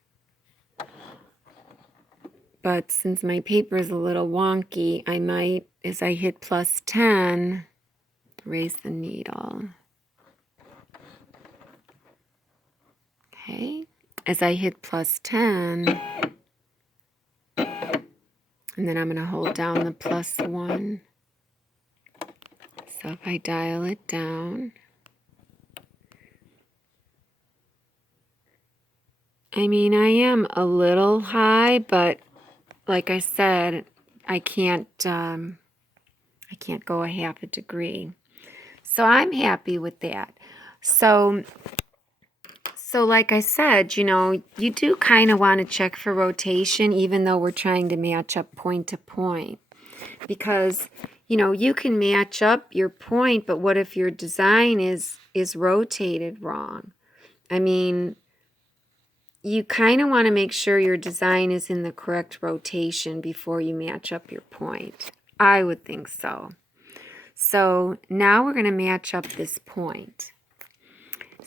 But since my paper is a little wonky, I might, as I hit plus 10, raise the needle. Okay. As I hit plus 10, and then I'm going to hold down the plus 1. So if I dial it down, I mean, I am a little high, but like I said, I can't go a half a degree. So I'm happy with that. So like I said, you know, you do kind of want to check for rotation, even though we're trying to match up point to point. Because, you know, you can match up your point, but what if your design is rotated wrong? I mean, you kind of want to make sure your design is in the correct rotation before you match up your point. I would think so. So now we're going to match up this point.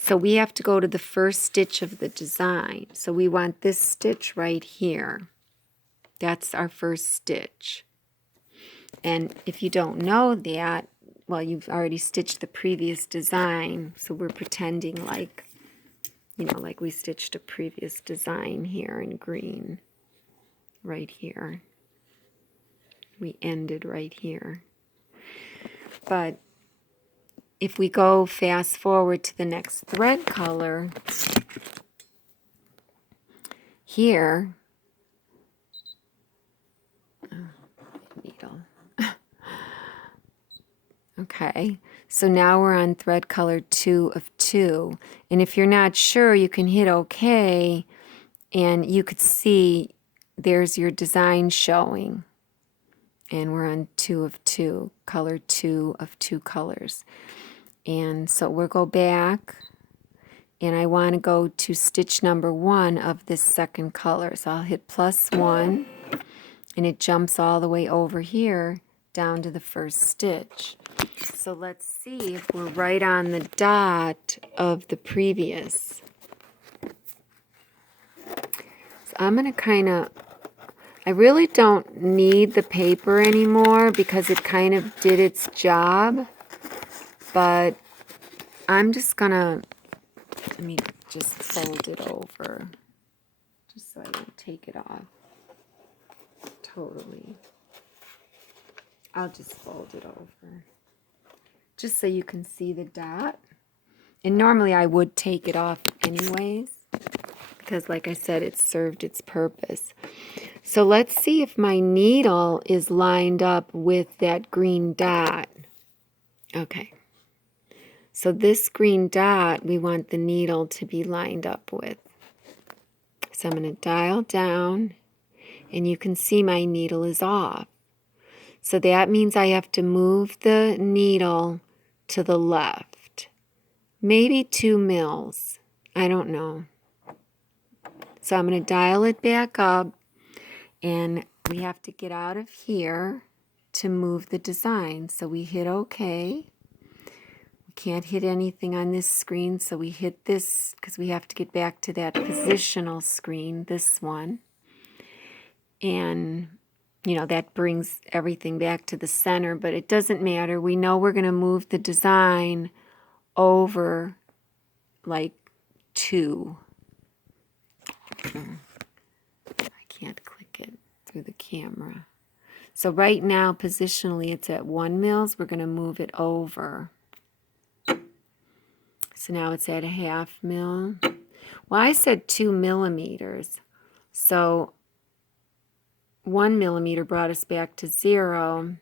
So we have to go to the first stitch of the design. So we want this stitch right here. That's our first stitch. And if you don't know that, well, you've already stitched the previous design. So we're pretending like, you know, like we stitched a previous design here in green. Right here. We ended right here. But if we go fast forward to the next thread color, here, needle. Okay, so now we're on thread color 2 of 2. And if you're not sure, you can hit OK, and you could see there's your design showing. And we're on 2 of 2, color 2 of 2 colors. And so we'll go back, and I want to go to stitch number 1 of this second color. So I'll hit plus 1, and it jumps all the way over here down to the first stitch. So let's see if we're right on the dot of the previous. So I'm going to kind of, I really don't need the paper anymore because it kind of did its job. But I'm just gonna, let me just fold it over, just so I don't take it off totally. I'll just fold it over, just so you can see the dot. And normally I would take it off anyways, because like I said, it served its purpose. So let's see if my needle is lined up with that green dot. Okay. So this green dot, we want the needle to be lined up with. So I'm going to dial down, and you can see my needle is off. So that means I have to move the needle to the left. Maybe 2 mils. I don't know. So I'm going to dial it back up, and we have to get out of here to move the design. So we hit OK. We can't hit anything on this screen, so we hit this because we have to get back to that positional screen, this one. And, you know, that brings everything back to the center, but it doesn't matter. We know we're going to move the design over like 2. I can't click it through the camera. So right now, positionally, it's at 1 mils. We're going to move it over. So now it's at a 1/2 mil. Well, I said 2 millimeters. So 1 millimeter brought us back to 0.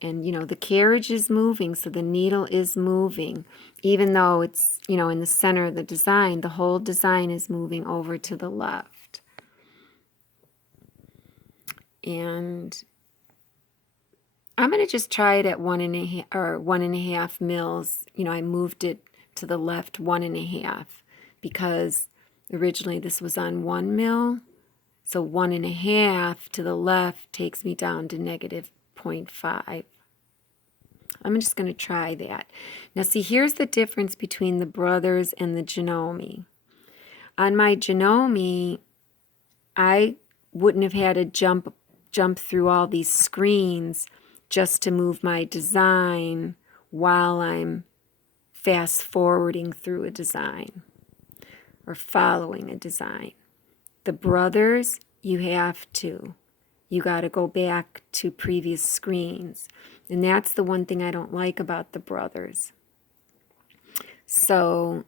And, you know, the carriage is moving, so the needle is moving. Even though it's, you know, in the center of the design, the whole design is moving over to the left. And I'm going to just try it at 1.5 mils. You know, I moved it to the left 1.5 because originally this was on 1 mil. So 1.5 to the left takes me down to -0.5. I'm just going to try that. Now see, here's the difference between the Brothers and the Janome. On my Janome, I wouldn't have had to jump through all these screens just to move my design while I'm fast forwarding through a design or following a design. The Brothers, you have to. You got to go back to previous screens. And that's the one thing I don't like about the Brothers. So,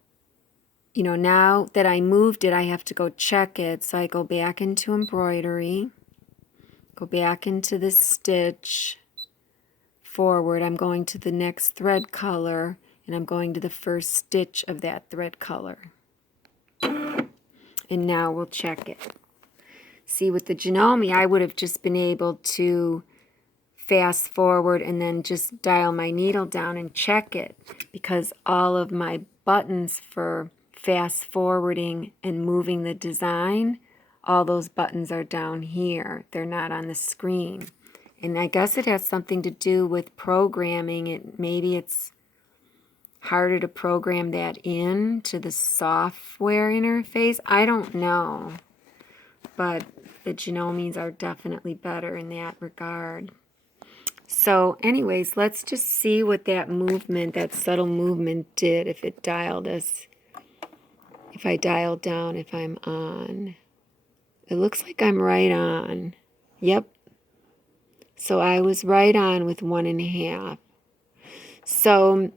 you know, now that I moved it, I have to go check it. So I go back into Embroidery, go back into this stitch, forward. I'm going to the next thread color, and I'm going to the first stitch of that thread color. And now we'll check it. See, with the Janome, I would have just been able to fast forward and then just dial my needle down and check it, because all of my buttons for fast forwarding and moving the design, all those buttons are down here. They're not on the screen. And I guess it has something to do with programming. Maybe it's harder to program that in to the software interface. I don't know. But the Janomes are definitely better in that regard. So anyways, let's just see what that movement, that subtle movement did, if it dialed us. If I dial down, if I'm on. It looks like I'm right on. Yep. So I was right on with 1.5. So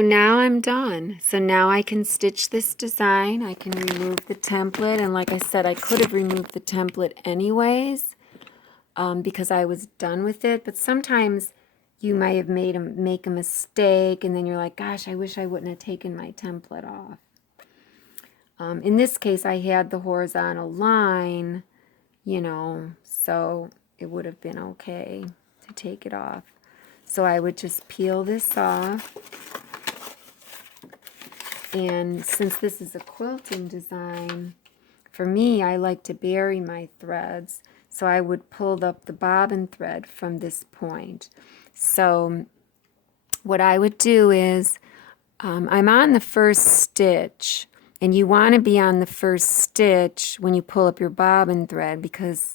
now I'm done. So now I can stitch this design. I can remove the template. And like I said, I could have removed the template anyways because I was done with it. But sometimes you might have make a mistake, and then you're like, gosh, I wish I wouldn't have taken my template off. In this case, I had the horizontal line, you know, so it would have been okay to take it off. So I would just peel this off. And since this is a quilting design, for me, I like to bury my threads. So I would pull up the bobbin thread from this point. So what I would do is, I'm on the first stitch, and you want to be on the first stitch when you pull up your bobbin thread, because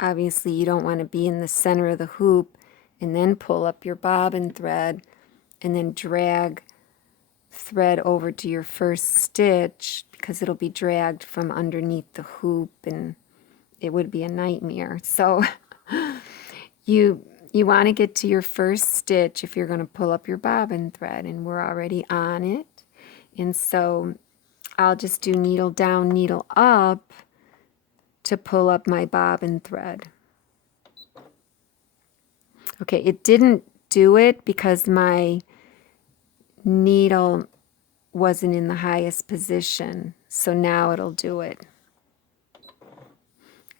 obviously you don't want to be in the center of the hoop and then pull up your bobbin thread, and then drag thread over to your first stitch, because it'll be dragged from underneath the hoop and it would be a nightmare. So you want to get to your first stitch if you're going to pull up your bobbin thread, and we're already on it. And so I'll just do needle down, needle up to pull up my bobbin thread. Okay, it didn't do it because my needle wasn't in the highest position, so now it'll do it.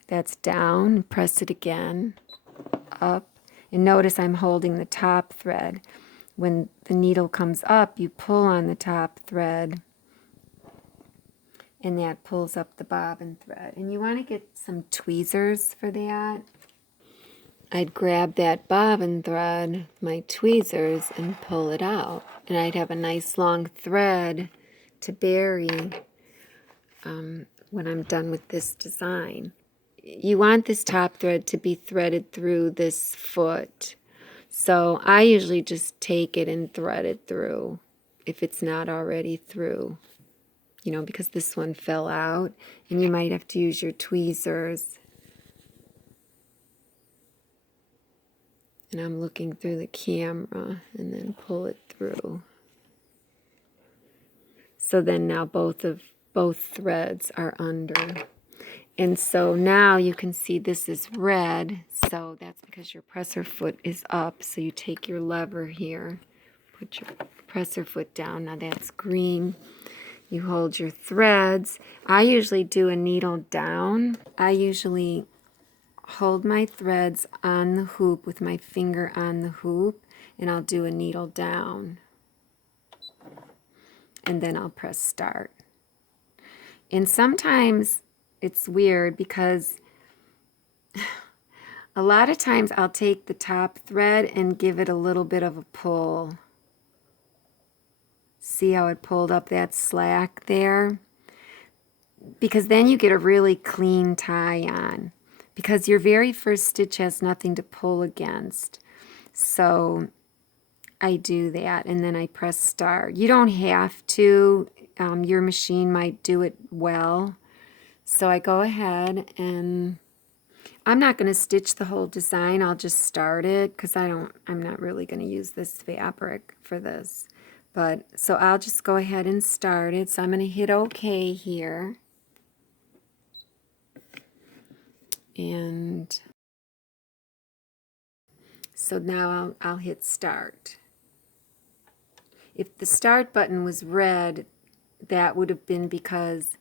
That's down, press it again, up, and notice I'm holding the top thread. When the needle comes up, you pull on the top thread, and that pulls up the bobbin thread. And you want to get some tweezers for that. I'd grab that bobbin thread, my tweezers, and pull it out. And I'd have a nice long thread to bury when I'm done with this design. You want this top thread to be threaded through this foot. So I usually just take it and thread it through if it's not already through, you know, because this one fell out, and you might have to use your tweezers. And I'm looking through the camera and then pull it through. So then now both threads are under. And so now you can see this is red, so that's because your presser foot is up. So you take your lever here, put your presser foot down. Now that's green. You hold your threads. I usually do a needle down. I usually hold my threads on the hoop with my finger on the hoop, and I'll do a needle down. And then I'll press start. And sometimes it's weird because a lot of times I'll take the top thread and give it a little bit of a pull. See how it pulled up that slack there? Because then you get a really clean tie on. Because your very first stitch has nothing to pull against. So I do that, and then I press start. You don't have to. Your machine might do it well. So I go ahead, and I'm not going to stitch the whole design. I'll just start it because I'm not really going to use this fabric for this. But so I'll just go ahead and start it. So I'm going to hit OK here. And so now I'll hit start. If the start button was red, that would have been because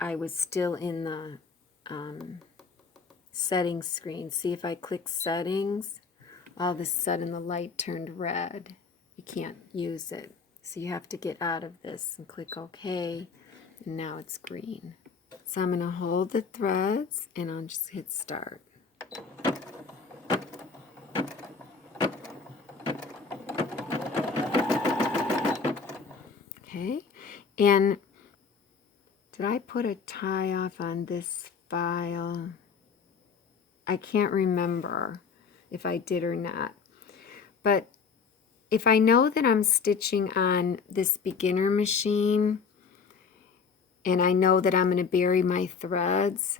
I was still in the settings screen. See, if I click settings, all of a sudden the light turned red. You can't use it. So you have to get out of this and click OK, and now it's green. So I'm going to hold the threads, and I'll just hit start. Okay, and did I put a tie off on this file? I can't remember if I did or not. But if I know that I'm stitching on this beginner machine, and I know that I'm going to bury my threads,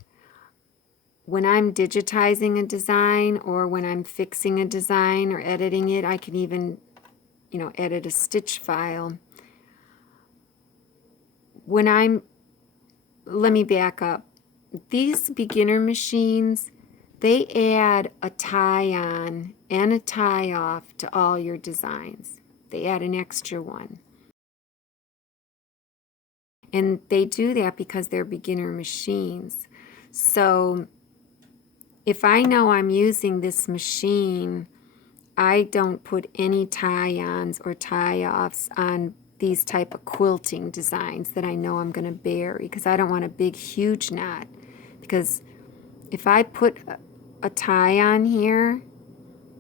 when I'm digitizing a design or when I'm fixing a design or editing it, I can even, you know, edit a stitch file. Let me back up. These beginner machines, they add a tie on and a tie off to all your designs. They add an extra one. And they do that because they're beginner machines. So if I know I'm using this machine, I don't put any tie-ons or tie-offs on these type of quilting designs that I know I'm going to bury, because I don't want a big, huge knot. Because if I put a tie on here,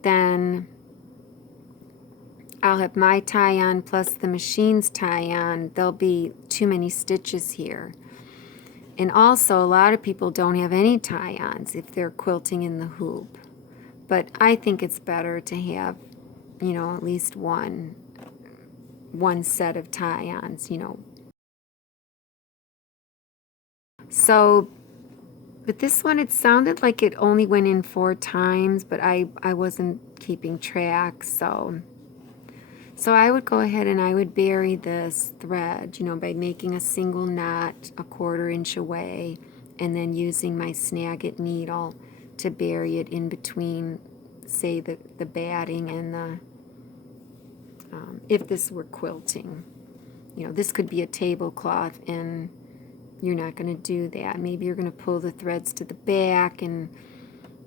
then I'll have my tie-on plus the machine's tie-on. There'll be too many stitches here. And also, a lot of people don't have any tie-ons if they're quilting in the hoop. But I think it's better to have, you know, at least one set of tie-ons, you know. So, but this one, it sounded like it only went in 4 times, but I wasn't keeping track, so I would go ahead and I would bury this thread, you know, by making a single knot a 1/4 inch away, and then using my snag it needle to bury it in between, say, the batting and the, if this were quilting. You know, this could be a tablecloth, and you're not going to do that. Maybe you're going to pull the threads to the back and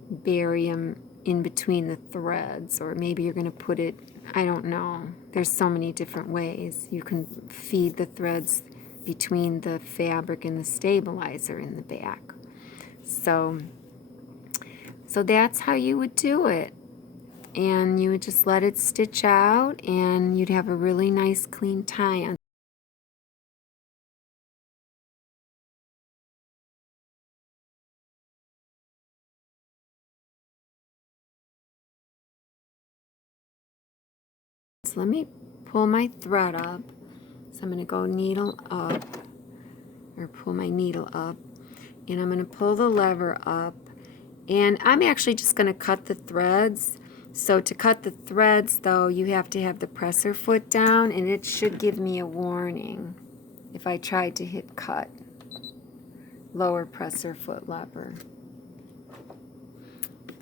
bury them in between the threads, or maybe you're going to put it, I don't know. There's so many different ways. You can feed the threads between the fabric and the stabilizer in the back. So that's how you would do it. And you would just let it stitch out, and you'd have a really nice clean tie-on. So let me pull my thread up. So I'm going to go needle up, or pull my needle up, and I'm going to pull the lever up, and I'm actually just going to cut the threads. So to cut the threads, though, you have to have the presser foot down, and it should give me a warning if I tried to hit cut. Lower presser foot lever.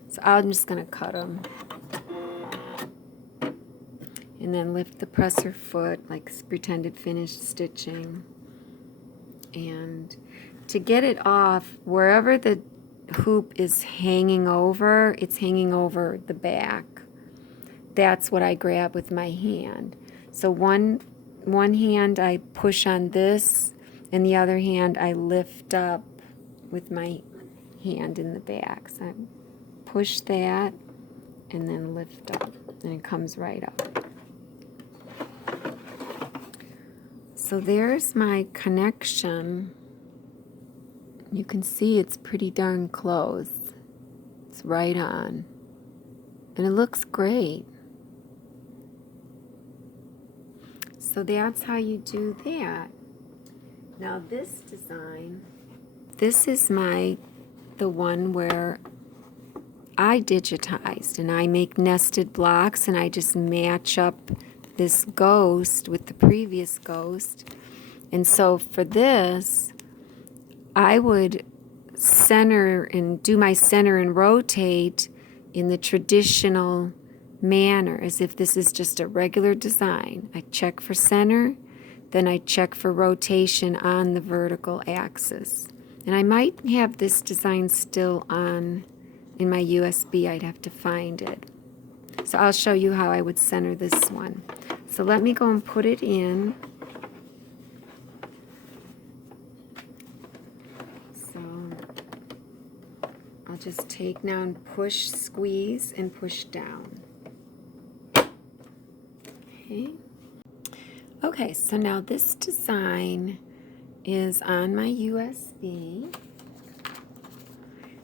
So I'm just going to cut them. And then lift the presser foot like pretended finished stitching. And to get it off, wherever the hoop is hanging over, it's hanging over the back. That's what I grab with my hand. So one hand I push on this, and the other hand I lift up with my hand in the back. So I push that and then lift up, and it comes right up. So there's my connection. You can see it's pretty darn close. It's right on. And it looks great. So that's how you do that. Now this design, this is the one where I digitized, and I make nested blocks, and I just match up this ghost with the previous ghost. And so for this, I would center and do my center and rotate in the traditional manner, as if this is just a regular design. I check for center, then I check for rotation on the vertical axis. And I might have this design still on in my USB. I'd have to find it. So I'll show you how I would center this one. So let me go and put it in. So I'll just take now and push, squeeze, and push down. Okay. Okay, so now this design is on my USB,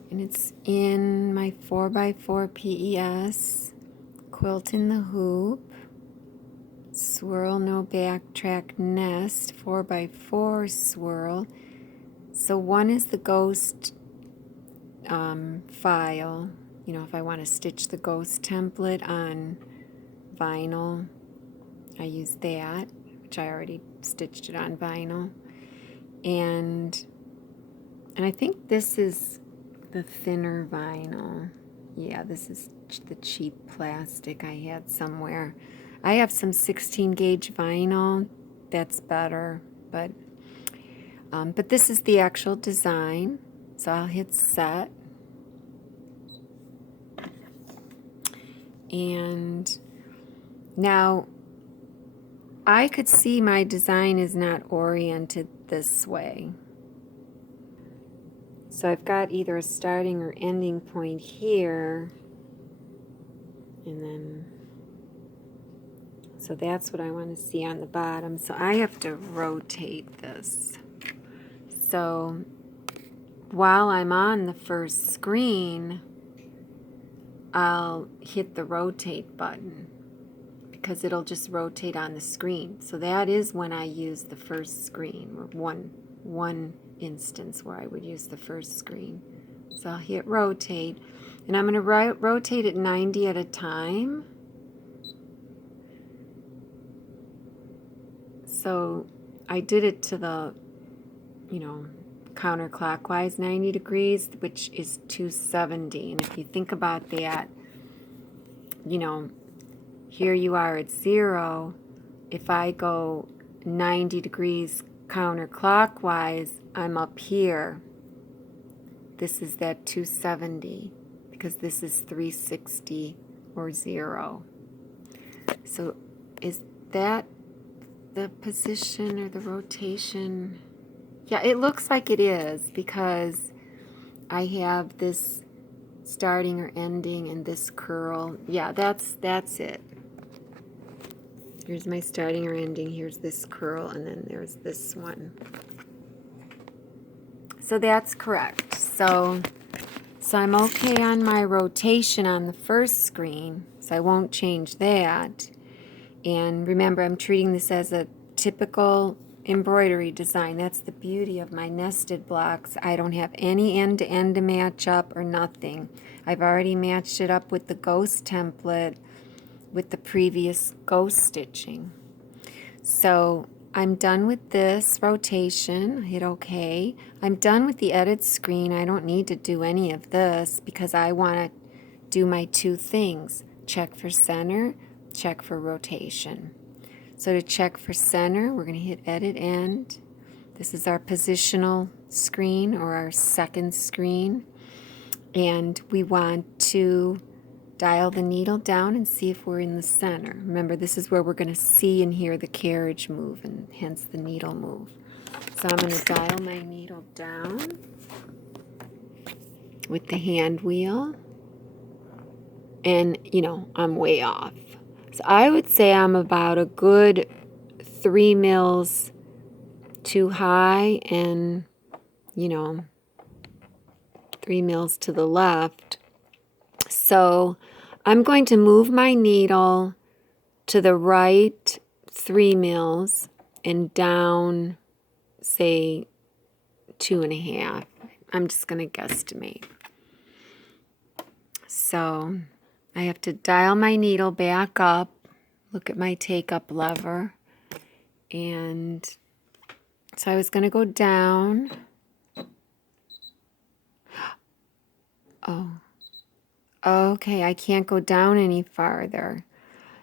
and it's in my 4x4 PES, quilt in the hoop, swirl no backtrack nest, 4x4 swirl. So one is the ghost file, you know, if I want to stitch the ghost template on vinyl, I use that, which I already stitched it on vinyl. And I think this is the thinner vinyl. Yeah, this is the cheap plastic I had somewhere. I have some 16 gauge vinyl that's better, but this is the actual design. So I'll hit set, and now I could see my design is not oriented this way. So I've got either a starting or ending point here, and then, so that's what I want to see on the bottom. So I have to rotate this. So while I'm on the first screen, I'll hit the rotate button because it'll just rotate on the screen. So that is when I use the first screen, or one instance where I would use the first screen. So I'll hit rotate, and I'm going to rotate it 90 at a time. So I did it to the, counterclockwise 90 degrees, which is 270. And if you think about that, here you are at 0. If I go 90 degrees counterclockwise, I'm up here. This is that 270 because this is 360 or 0. So is that the position or the rotation? Yeah, it looks like it is because I have this starting or ending and this curl. Yeah, that's it. Here's my starting or ending. Here's this curl, and then there's this one. So that's correct. So I'm okay on my rotation on the first screen, so I won't change that. And remember, I'm treating this as a typical embroidery design. That's the beauty of my nested blocks. I don't have any end-to-end to match up or nothing. I've already matched it up with the ghost template with the previous ghost stitching. So I'm done with this rotation. Hit OK. I'm done with the edit screen. I don't need to do any of this because I want to do my two things. Check for center, check for rotation. So to check for center, we're going to hit edit end. This is our positional screen or our second screen. And we want to dial the needle down and see if we're in the center. Remember, this is where we're going to see and hear the carriage move, and hence the needle move. So I'm going to dial my needle down with the hand wheel. And, I'm way off. So I would say I'm about a good 3 mils too high and, 3 mils to the left. So I'm going to move my needle to the right 3 mils and down, say, 2.5. I'm just going to guesstimate. So I have to dial my needle back up, look at my take up lever, and so I was going to go down. Oh, okay, I can't go down any farther.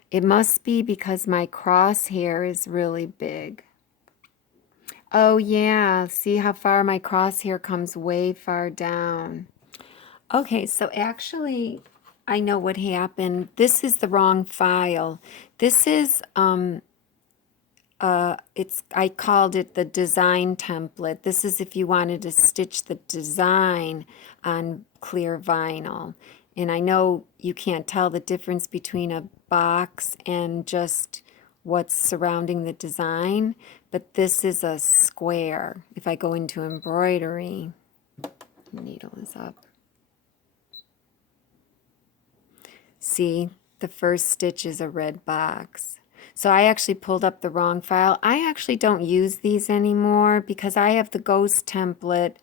It must be because my crosshair is really big. Oh yeah, see how far my crosshair comes way far down. Okay, so actually, I know what happened. This is the wrong file. This is, I called it the design template. This is if you wanted to stitch the design on clear vinyl. And I know you can't tell the difference between a box and just what's surrounding the design, but this is a square. If I go into embroidery, needle is up. See, the first stitch is a red box. So I actually pulled up the wrong file. I actually don't use these anymore because I have the ghost template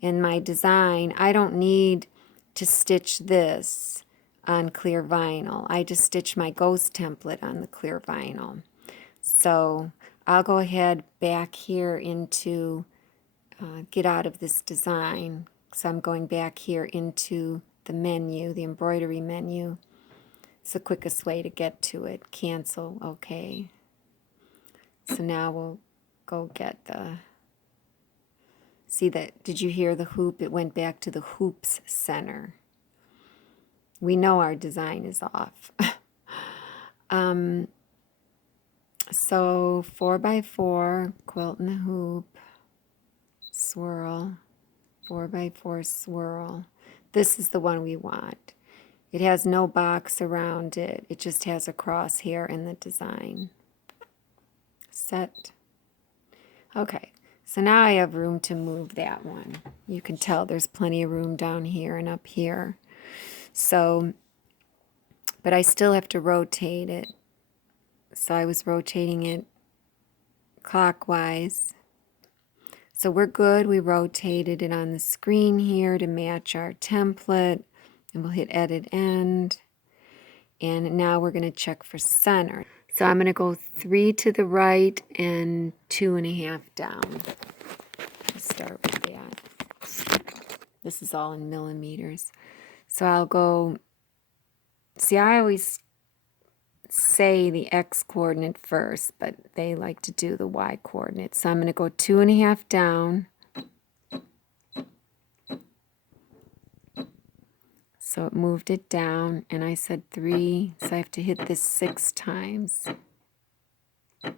in my design. I don't need to stitch this on clear vinyl. I just stitch my ghost template on the clear vinyl. So I'll go ahead back here into, get out of this design. So I'm going back here into the menu, the embroidery menu. It's the quickest way to get to it. Cancel, okay. So now we'll go get the, see that, did you hear the hoop? It went back to the hoops center. We know our design is off. So 4x4, quilt and a hoop, swirl, 4x4 swirl. This is the one we want. It has no box around it. It just has a crosshair in the design. Set. Okay, so now I have room to move that one. You can tell there's plenty of room down here and up here. So but I still have to rotate it. So I was rotating it clockwise. So we're good. We rotated it on the screen here to match our template, and we'll hit edit end. And now we're going to check for center. So I'm going to go 3 to the right and 2.5 down. Let's start with that. This is all in millimeters. So I'll go, see, I always say the X coordinate first, but they like to do the Y coordinate. So I'm going to go 2.5 down. So it moved it down, and I said 3, so I have to hit this 6 times. And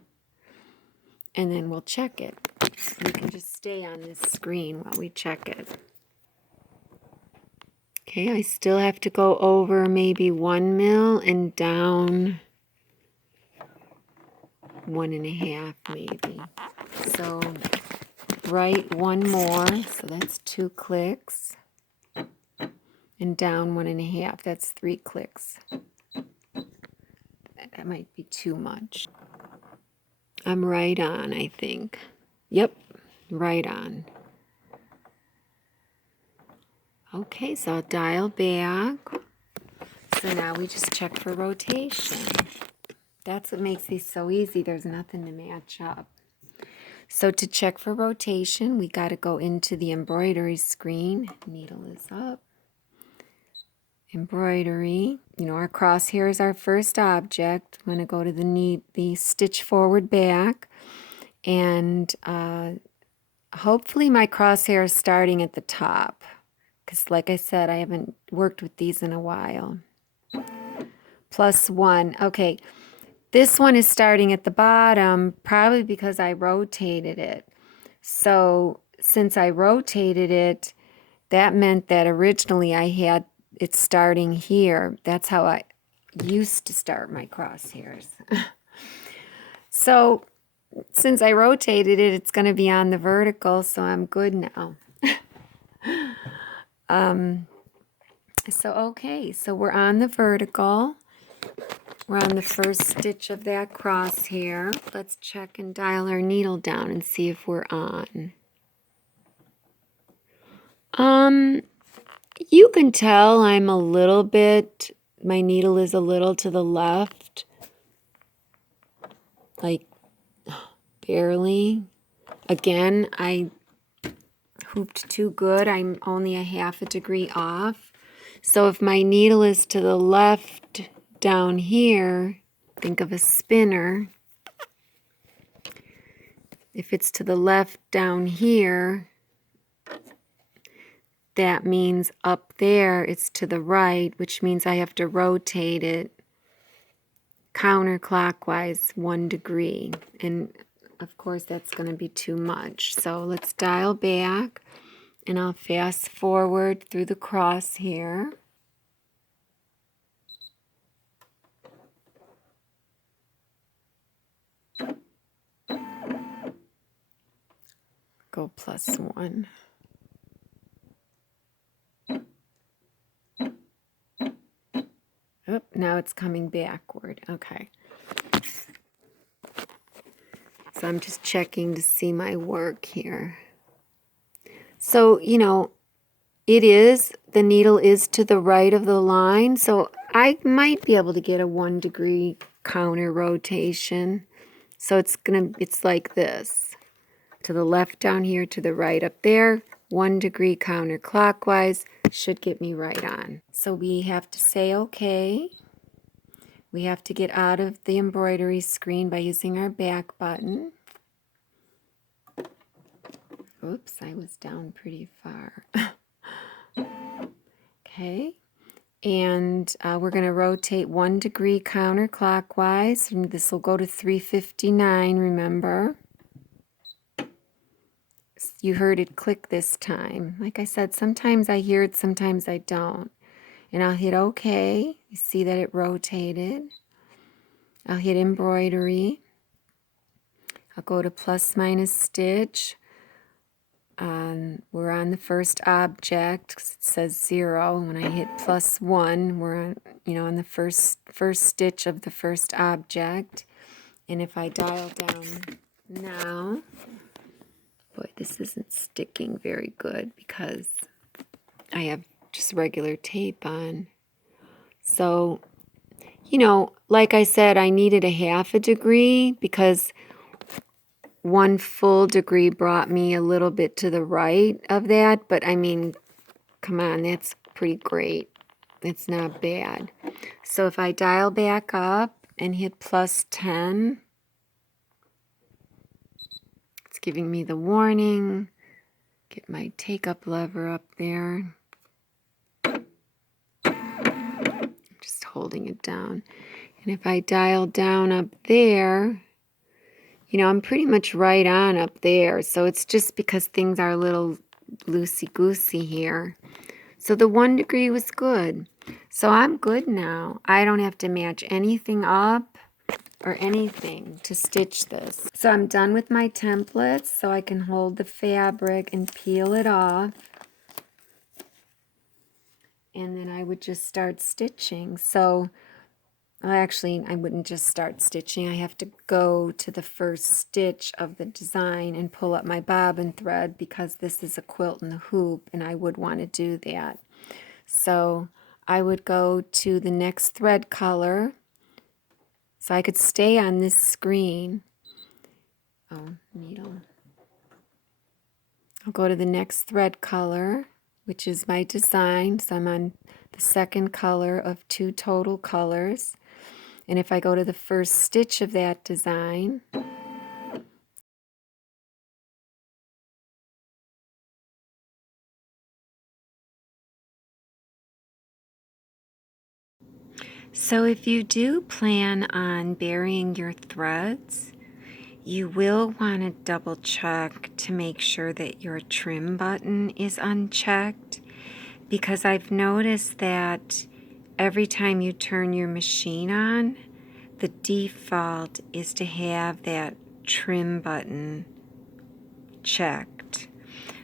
then we'll check it. You can just stay on this screen while we check it. Okay, I still have to go over maybe 1 mil and down 1.5 maybe. So right 1 more, so that's 2 clicks. And down 1.5, that's 3 clicks. That might be too much. I'm right on, I think. Yep, right on. Okay, so I'll dial back. So now we just check for rotation. That's what makes these so easy. There's nothing to match up. So to check for rotation, we got to go into the embroidery screen. Needle is up. Embroidery. You know, our crosshair is our first object. I'm going to go to the stitch forward back. And hopefully my crosshair is starting at the top. Because like I said, I haven't worked with these in a while. +1. Okay, this one is starting at the bottom, probably because I rotated it. So since I rotated it, that meant that originally I had it starting here. That's how I used to start my crosshairs. So since I rotated it, it's going to be on the vertical, so I'm good now. Okay, so we're on the vertical. We're on the first stitch of that crosshair. Let's check and dial our needle down and see if we're on. You can tell I'm a little bit, my needle is a little to the left. Like, barely. Again, I hooped too good. I'm only a 1/2 degree off. So if my needle is to the left down here, think of a spinner. If it's to the left down here, that means up there it's to the right, which means I have to rotate it counterclockwise 1 degree. And of course that's going to be too much. So let's dial back, and I'll fast forward through the crosshair. Go +1. Oh, now it's coming backward. Okay. So I'm just checking to see my work here. So, you know, the needle is to the right of the line, so I might be able to get a 1 degree counter rotation. So it's like this. To the left down here, to the right up there, 1 degree counterclockwise should get me right on. So we have to say okay. We have to get out of the embroidery screen by using our back button. Oops, I was down pretty far. Okay, and we're going to rotate 1 degree counterclockwise, and this will go to 359, remember. You heard it click this time. Like I said, sometimes I hear it, sometimes I don't. And I'll hit OK. You see that it rotated. I'll hit embroidery. I'll go to ±stitch. We're on the first object. It says 0. When I hit +1, we're on, on the first stitch of the first object. And if I dial down now, boy, this isn't sticking very good because I have just regular tape on. So, like I said, I needed a half a degree because 1 full degree brought me a little bit to the right of that. But I mean, come on, that's pretty great. It's not bad. So if I dial back up and hit +10, it's giving me the warning. Get my take up lever up there. Just holding it down. And if I dial down up there, I'm pretty much right on up there. So it's just because things are a little loosey-goosey here. So the 1 degree was good. So I'm good now. I don't have to match anything up or anything to stitch this. So I'm done with my templates, so I can hold the fabric and peel it off. And then I would just start stitching. So actually, I wouldn't just start stitching. I have to go to the first stitch of the design and pull up my bobbin thread because this is a quilt and a hoop, and I would want to do that. So I would go to the next thread color. So I could stay on this screen. Oh, needle. I'll go to the next thread color, which is my design. So I'm on the second color of 2 total colors. And if I go to the first stitch of that design, so if you do plan on burying your threads, you will want to double check to make sure that your trim button is unchecked, because I've noticed that every time you turn your machine on, the default is to have that trim button checked.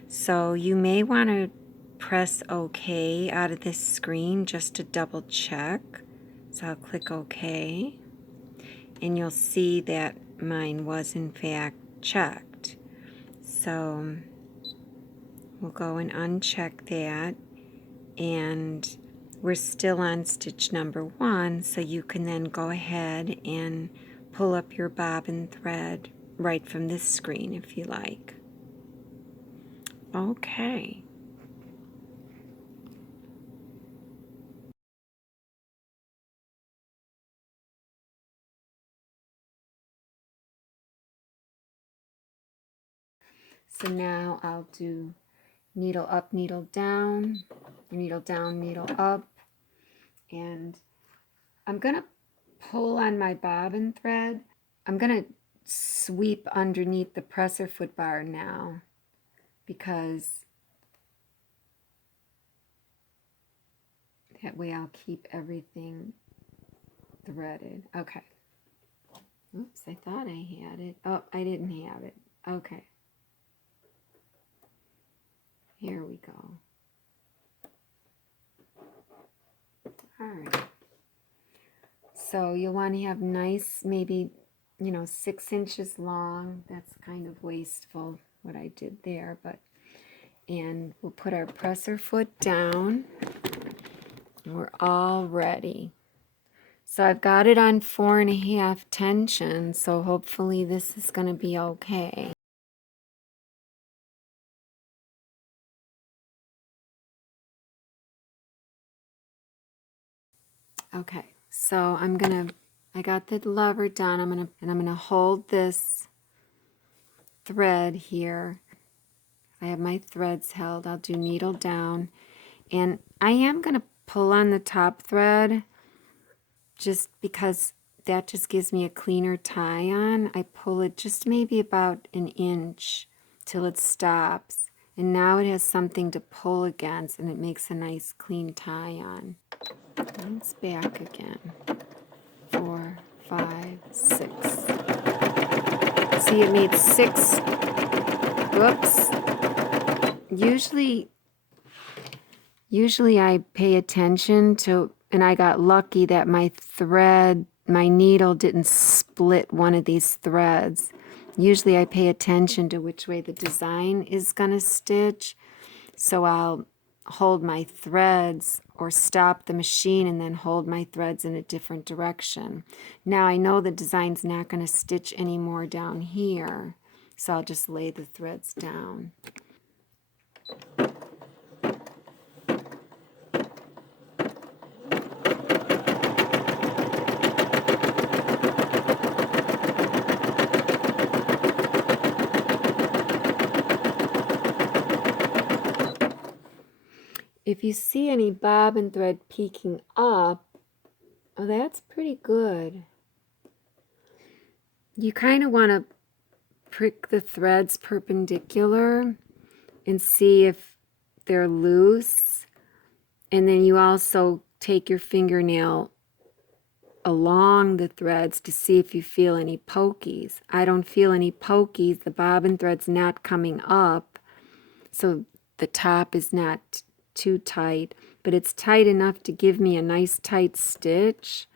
So you may want to press OK out of this screen just to double check. So I'll click OK, and you'll see that mine was in fact checked. So we'll go and uncheck that, and we're still on stitch number 1, so you can then go ahead and pull up your bobbin thread right from this screen if you like. Okay. So now I'll do needle up, needle down, needle up, and I'm going to pull on my bobbin thread. I'm going to sweep underneath the presser foot bar now, because that way I'll keep everything threaded. Okay. Oops, I thought I had it. Oh, I didn't have it. Okay. Here we go. All right. So you'll want to have nice, maybe, 6 inches long. That's kind of wasteful what I did there, but, and we'll put our presser foot down. And we're all ready. So I've got it on 4.5 tension, so hopefully this is going to be okay. Okay, so I got the lever done. I'm gonna hold this thread here. I have my threads held. I'll do needle down, and I am gonna pull on the top thread just because that just gives me a cleaner tie on. I pull it just maybe about 1 inch till it stops, and now it has something to pull against, and it makes a nice clean tie on. And it's back again. 4, 5, 6. See, it made 6. Whoops. usually I pay attention to, and I got lucky that my needle didn't split one of these threads. Usually I pay attention to which way the design is going to stitch. So I'll hold my threads or stop the machine and then hold my threads in a different direction. Now I know the design's not going to stitch anymore down here, so I'll just lay the threads down. If you see any bobbin thread peeking up, oh, that's pretty good. You kind of want to prick the threads perpendicular and see if they're loose. And then you also take your fingernail along the threads to see if you feel any pokies. I don't feel any pokies. The bobbin thread's not coming up, so the top is not too tight, but it's tight enough to give me a nice tight stitch.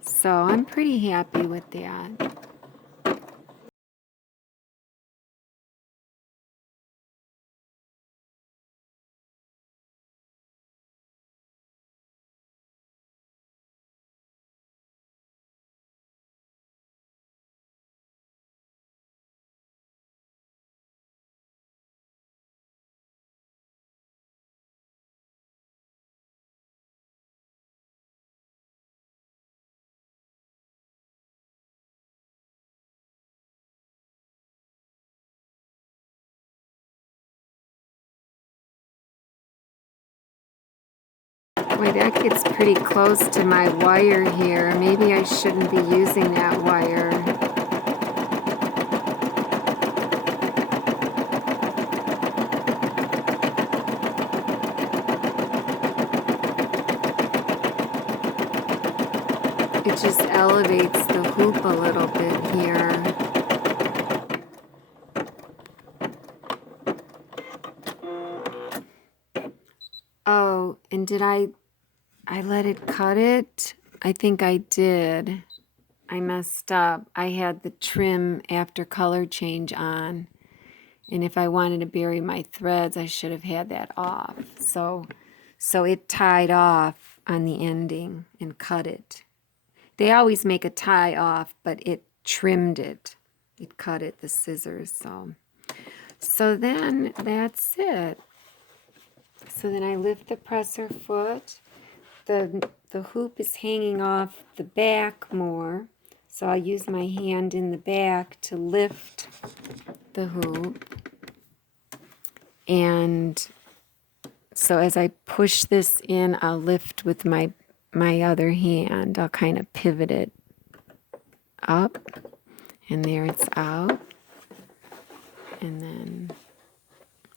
So I'm pretty happy with that. Boy, that gets pretty close to my wire here. Maybe I shouldn't be using that wire. It just elevates the hoop a little bit here. Oh, and did I let it cut it? I think I did. I messed up. I had the trim after color change on. And if I wanted to bury my threads, I should have had that off. So it tied off on the ending and cut it. They always make a tie off, but it trimmed it. It cut it, the scissors. So then that's it. So then I lift the presser foot. The hoop is hanging off the back more, so I'll use my hand in the back to lift the hoop. And so as I push this in, I'll lift with my other hand. I'll kind of pivot it up, and there it's out. And then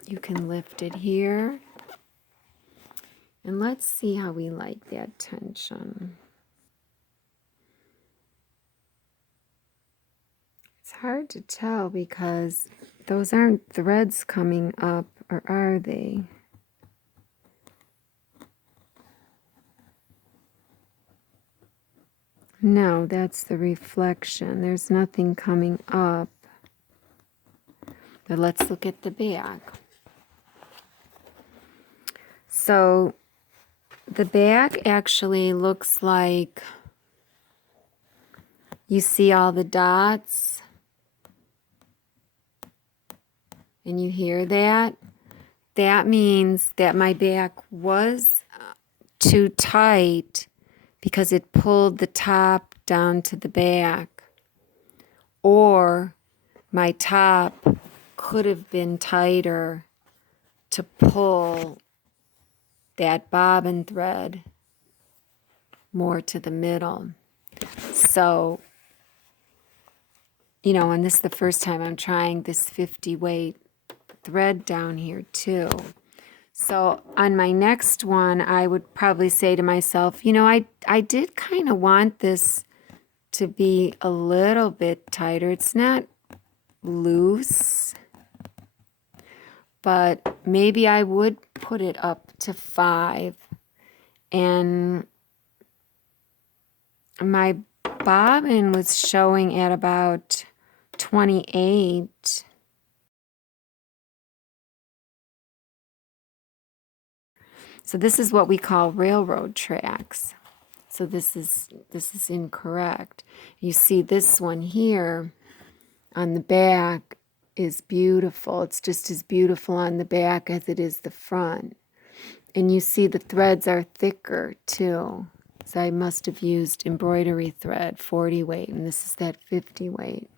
you can lift it here. And let's see how we like that tension. It's hard to tell because those aren't threads coming up, or are they? No, that's the reflection. There's nothing coming up. But let's look at the back. So the back actually looks like, you see all the dots, and you hear that? That means that my back was too tight because it pulled the top down to the back. Or my top could have been tighter to pull that bobbin thread more to the middle. So, you know, and this is the first time I'm trying this 50 weight thread down here too. So on my next one, I would probably say to myself, you know, I did kind of want this to be a little bit tighter. It's not loose, but maybe I would put it up to 5. And my bobbin was showing at about 28. So this is what we call railroad tracks. So this is incorrect. You see this one here on the back is beautiful. It's just as beautiful on the back as it is the front. And you see the threads are thicker too. So I must have used embroidery thread, 40 weight, and this is that 50 weight.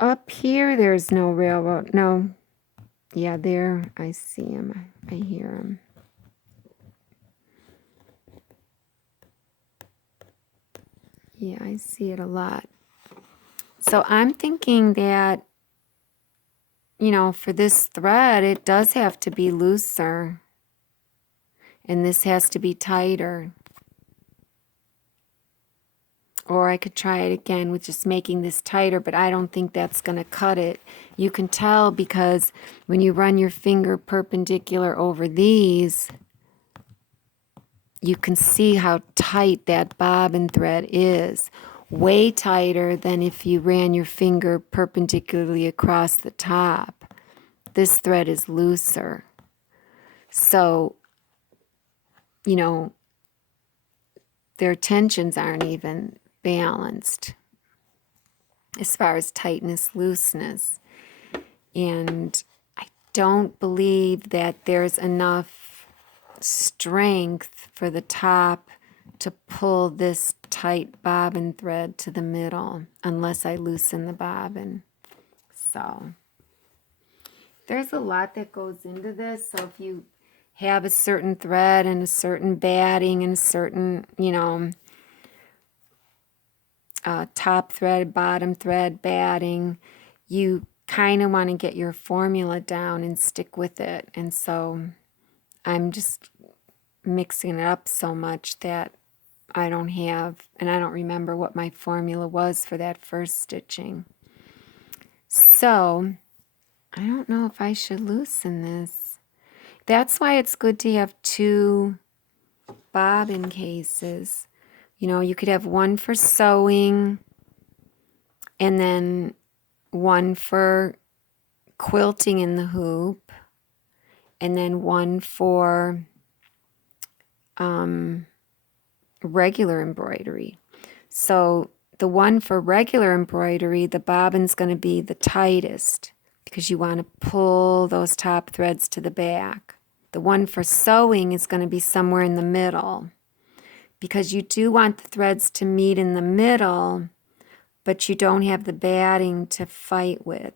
Up here there's no railroad. No. Yeah, there I see them. I hear them. Yeah, I see it a lot. So I'm thinking that, you know, for this thread, it does have to be looser. And this has to be tighter. Or I could try it again with just making this tighter, but I don't think that's going to cut it. You can tell because when you run your finger perpendicular over these, you can see how tight that bobbin thread is. Way tighter than if you ran your finger perpendicularly across the top. This thread is looser. So, you know, their tensions aren't even balanced as far as tightness, looseness. And I don't believe that there's enough strength for the top to pull this tight bobbin thread to the middle unless I loosen the bobbin. So there's a lot that goes into this. So if you have a certain thread and a certain batting and a certain, you know, top thread, bottom thread, batting, you kind of want to get your formula down and stick with it. And so I'm just mixing it up so much that I don't have, and I don't remember what my formula was for that first stitching. So I don't know if I should loosen this. That's why it's good to have 2 bobbin cases. You know, you could have one for sewing and then one for quilting in the hoop and then one for regular embroidery. So the one for regular embroidery, the bobbin's going to be the tightest because you want to pull those top threads to the back. The one for sewing is going to be somewhere in the middle because you do want the threads to meet in the middle, but you don't have the batting to fight with.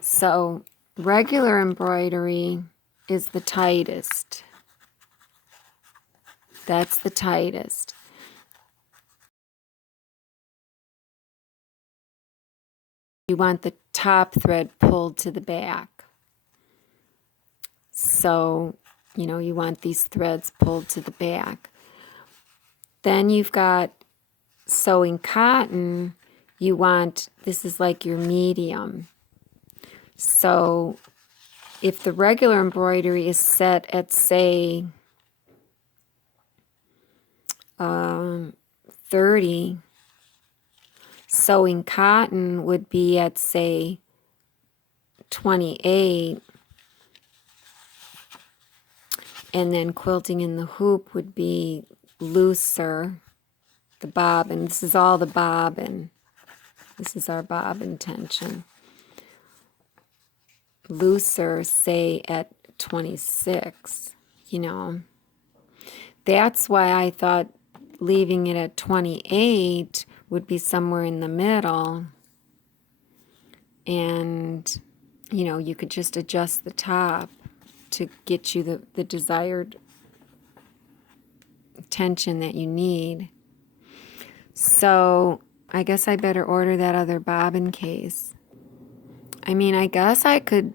So regular embroidery is the tightest. That's the tightest. You want the top thread pulled to the back. So, you know, you want these threads pulled to the back. Then you've got sewing cotton. You want, this is like your medium. So if the regular embroidery is set at, say, 30, sewing cotton would be at, say, 28, and then quilting in the hoop would be looser. The bobbin, this is all the bobbin. This is our bobbin tension. Looser, say, at 26, you know. That's why I thought leaving it at 28 would be somewhere in the middle. And, you know, you could just adjust the top to get you the desired tension that you need. So I guess I better order that other bobbin case. I mean, I guess I could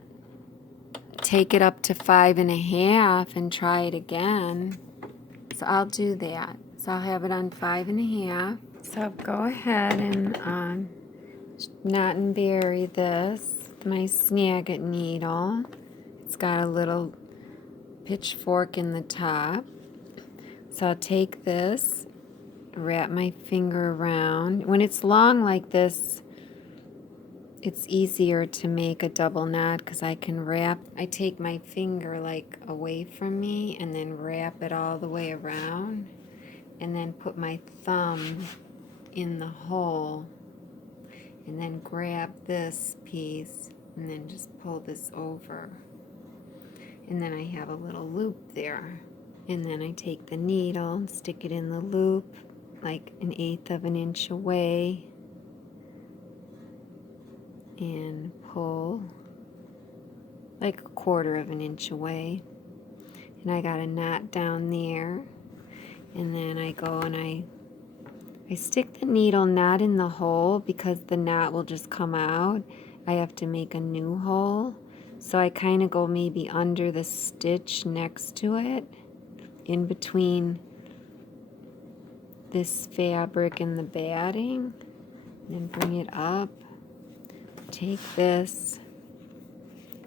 take it up to 5.5 and try it again. So I'll do that. So I'll have it on 5.5. So go ahead and knot and bury this, my snag it needle. It's got a little pitchfork in the top. So I'll take this, wrap my finger around. When it's long like this, it's easier to make a double knot because I can wrap, I take my finger like away from me and then wrap it all the way around and then put my thumb in the hole and then grab this piece and then just pull this over. And then I have a little loop there. And then I take the needle and stick it in the loop like 1/8 of an inch away and pull like 1/4 of an inch away. And I got a knot down there. And then I go and I stick the needle not in the hole because the knot will just come out. I have to make a new hole. So I kind of go maybe under the stitch next to it, in between this fabric and the batting, and bring it up. Take this,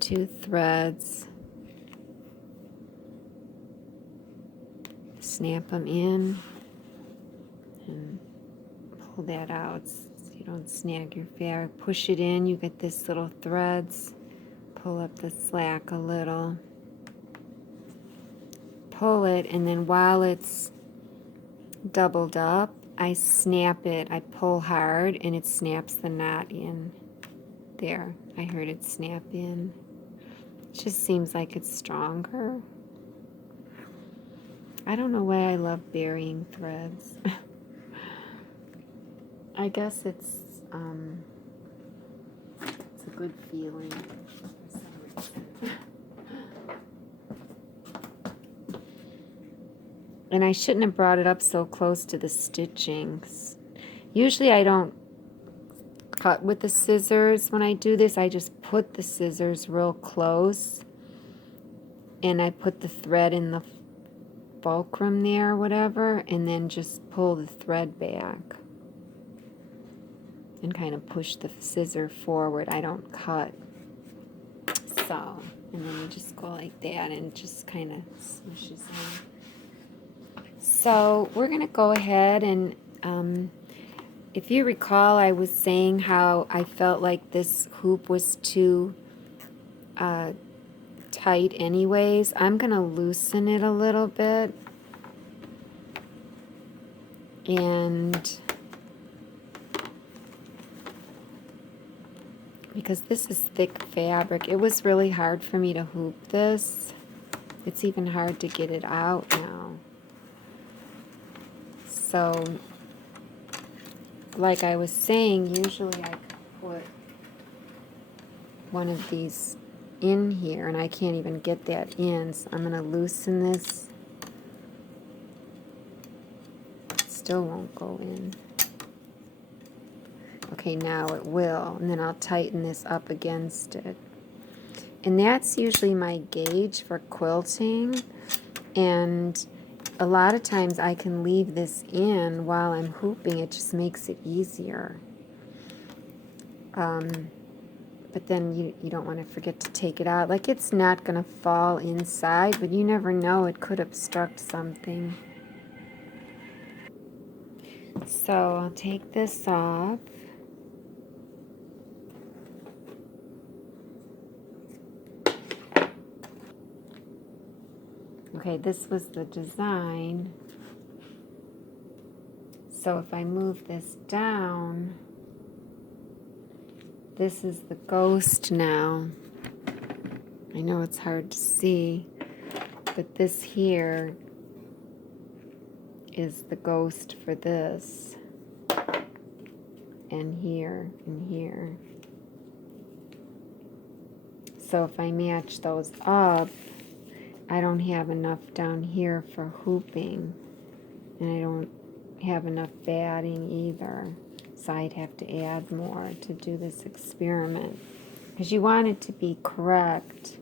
2 threads, snap them in, and pull that out so you don't snag your fabric. Push it in, you get this little threads. Pull up the slack a little. Pull it, and then while it's doubled up, I snap it. I pull hard, and it snaps the knot in. There, I heard it snap in. It just seems like it's stronger. I don't know why I love burying threads. I guess it's a good feeling for some reason. And I shouldn't have brought it up so close to the stitchings. Usually I don't cut with the scissors when I do this. I just put the scissors real close and I put the thread in the fulcrum there or whatever, and then just pull the thread back and kind of push the scissor forward. I don't cut. So, and then you just go like that and it just kind of smushes in. So we're going to go ahead and if you recall, I was saying how I felt like this hoop was too tight anyways. I'm going to loosen it a little bit. And because this is thick fabric, it was really hard for me to hoop this. It's even hard to get it out now. So, like I was saying, usually I could put one of these in here, and I can't even get that in, so I'm going to loosen this. It still won't go in. Okay, now it will, and then I'll tighten this up against it. And that's usually my gauge for quilting, and a lot of times I can leave this in while I'm hooping. It just makes it easier. But then you don't want to forget to take it out. Like, it's not going to fall inside, but you never know. It could obstruct something. So I'll take this off. Okay, this was the design. So if I move this down, this is the ghost now. I know it's hard to see, but this here is the ghost for this. And here, and here. So if I match those up, I don't have enough down here for hooping, and I don't have enough batting either, so I'd have to add more to do this experiment, because you want it to be correct.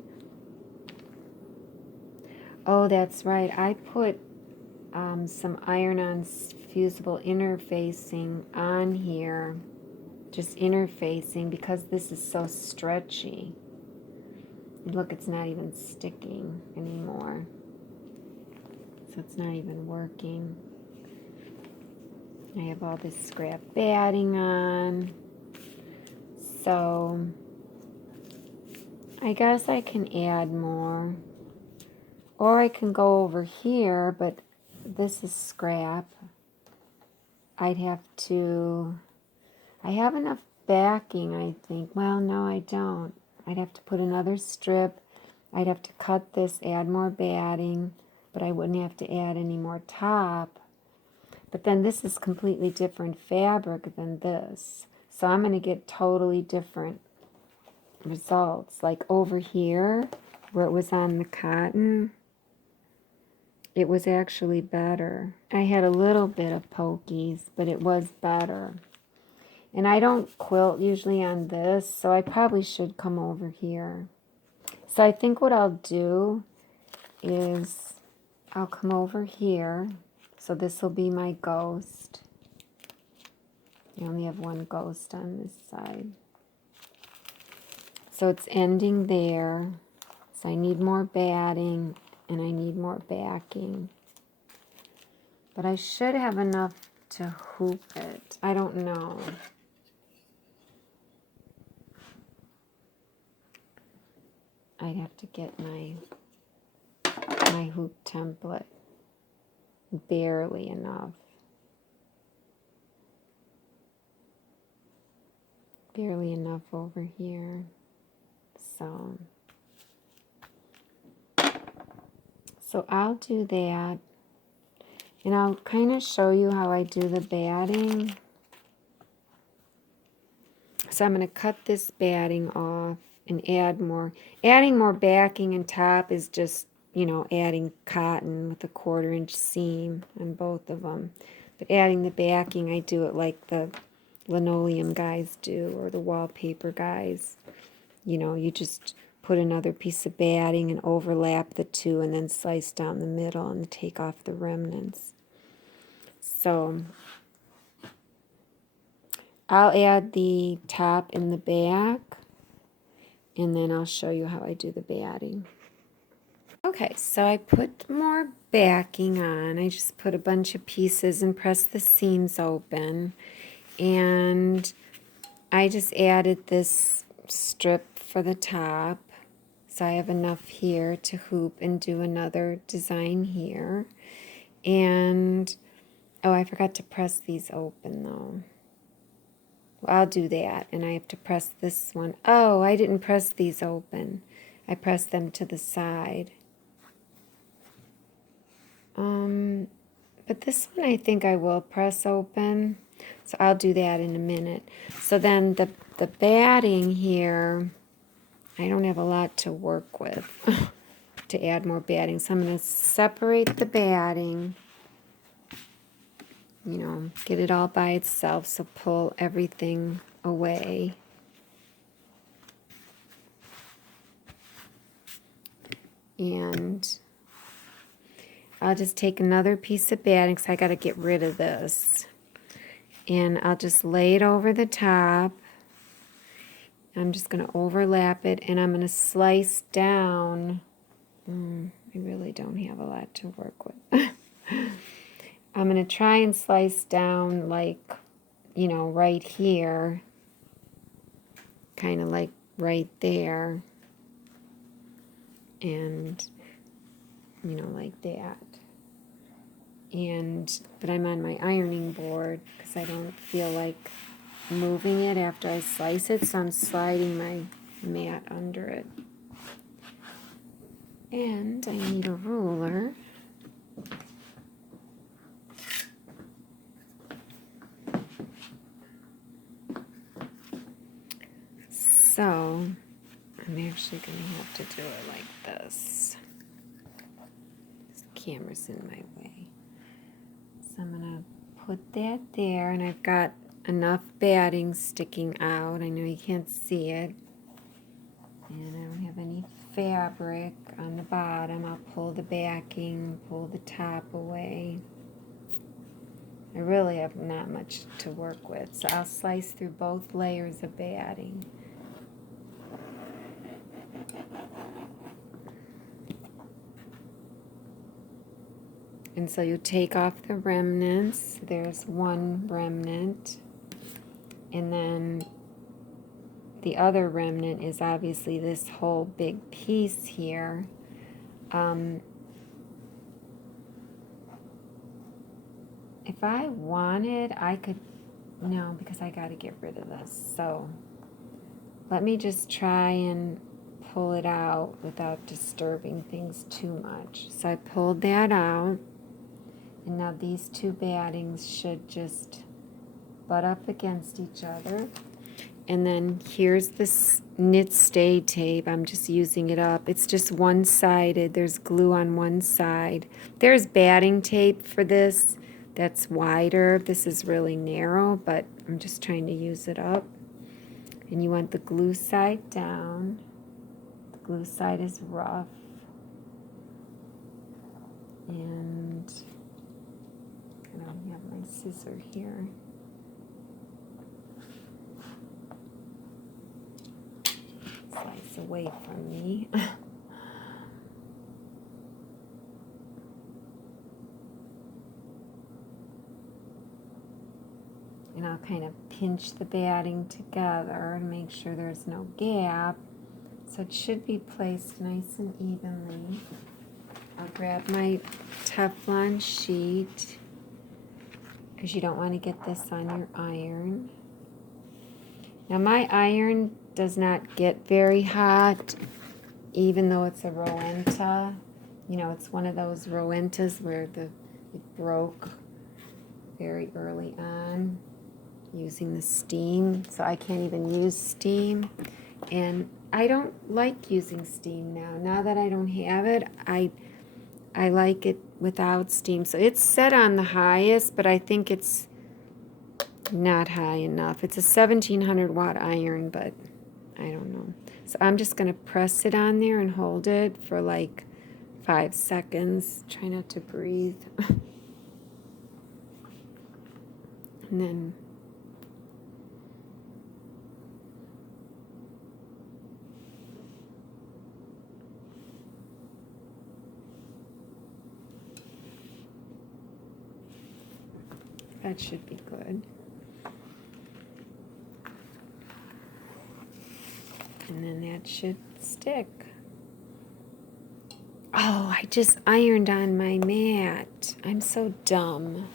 Oh, that's right, I put some iron-on fusible interfacing on here just interfacing because this is so stretchy. Look, it's not even sticking anymore. So it's not even working. I have all this scrap batting on. So I guess I can add more. Or I can go over here, but this is scrap. I'd have to... I have enough backing, I think. Well, no, I don't. I'd have to put another strip. I'd have to cut this, add more batting, but I wouldn't have to add any more top. But then this is completely different fabric than this. So I'm going to get totally different results. Like over here, where it was on the cotton, it was actually better. I had a little bit of pokies, but it was better. And I don't quilt usually on this, so I probably should come over here. So I think what I'll do is I'll come over here. So this will be my ghost. I only have one ghost on this side. So it's ending there. So I need more batting and I need more backing. But I should have enough to hoop it. I don't know. I'd have to get my hoop template. Barely enough. Barely enough over here. So I'll do that. And I'll kind of show you how I do the batting. So I'm going to cut this batting off and add more. Adding more backing and top is just, you know, adding cotton with a 1/4 inch seam on both of them. But adding the backing, I do it like the linoleum guys do, or the wallpaper guys. You know, you just put another piece of batting and overlap the two and then slice down the middle and take off the remnants. So I'll add the top and the back, and then I'll show you how I do the batting. Okay, so I put more backing on. I just put a bunch of pieces and pressed the seams open. And I just added this strip for the top. So I have enough here to hoop and do another design here. And, oh, I forgot to press these open though. Well, I'll do that, and I have to press this one. Oh, I didn't press these open. I pressed them to the side. But this one I think I will press open. So I'll do that in a minute. So then the batting here, I don't have a lot to work with to add more batting. So I'm going to separate the batting. You know, get it all by itself, so pull everything away. And I'll just take another piece of batting, because I got to get rid of this. And I'll just lay it over the top. I'm just going to overlap it, and I'm going to slice down. I really don't have a lot to work with. I'm going to try and slice down like, you know, right here. Kind of like right there. And, you know, like that. But I'm on my ironing board because I don't feel like moving it after I slice it. So I'm sliding my mat under it. And I need a ruler. So, I'm actually going to have to do it like this. This camera's in my way. So I'm going to put that there, and I've got enough batting sticking out. I know you can't see it. And I don't have any fabric on the bottom. I'll pull the backing, pull the top away. I really have not much to work with, so I'll slice through both layers of batting. And so you take off the remnants. There's one remnant. And then the other remnant is obviously this whole big piece here. If I wanted, I could, no, because I got to get rid of this. So let me just try and pull it out without disturbing things too much. So I pulled that out. And now these two battings should just butt up against each other. And then here's this knit stay tape. I'm just using it up. It's just one-sided. There's glue on one side. There's batting tape for this that's wider. This is really narrow, but I'm just trying to use it up. And you want the glue side down. The glue side is rough. And I don't have my scissor here. Slice away from me. And I'll kind of pinch the batting together and make sure there's no gap. So it should be placed nice and evenly. I'll grab my Teflon sheet because you don't want to get this on your iron. Now my iron does not get very hot, even though it's a Rowenta. You know, it's one of those Rowentas where it broke very early on using the steam, so I can't even use steam. And I don't like using steam now. Now that I don't have it, I like it without steam. So it's set on the highest, but I think it's not high enough. It's a 1700 watt iron, but I don't know. So I'm just going to press it on there and hold it for like 5 seconds. Try not to breathe. And then that should be good. And then that should stick. Oh, I just ironed on my mat. I'm so dumb.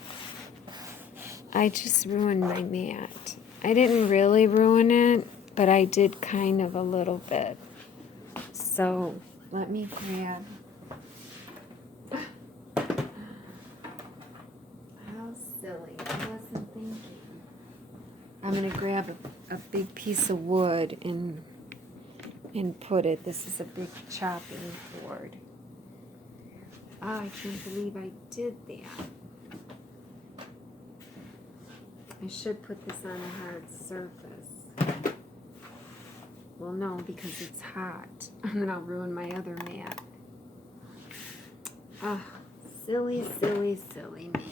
I just ruined my mat. I didn't really ruin it, but I did kind of a little bit. So let me grab. How silly. I wasn't thinking. I'm going to grab a big piece of wood and put it. This is a big chopping board. Oh, I can't believe I did that. I should put this on a hard surface. Well, no, because it's hot. And then I'll ruin my other mat. Ah, silly, silly, silly me.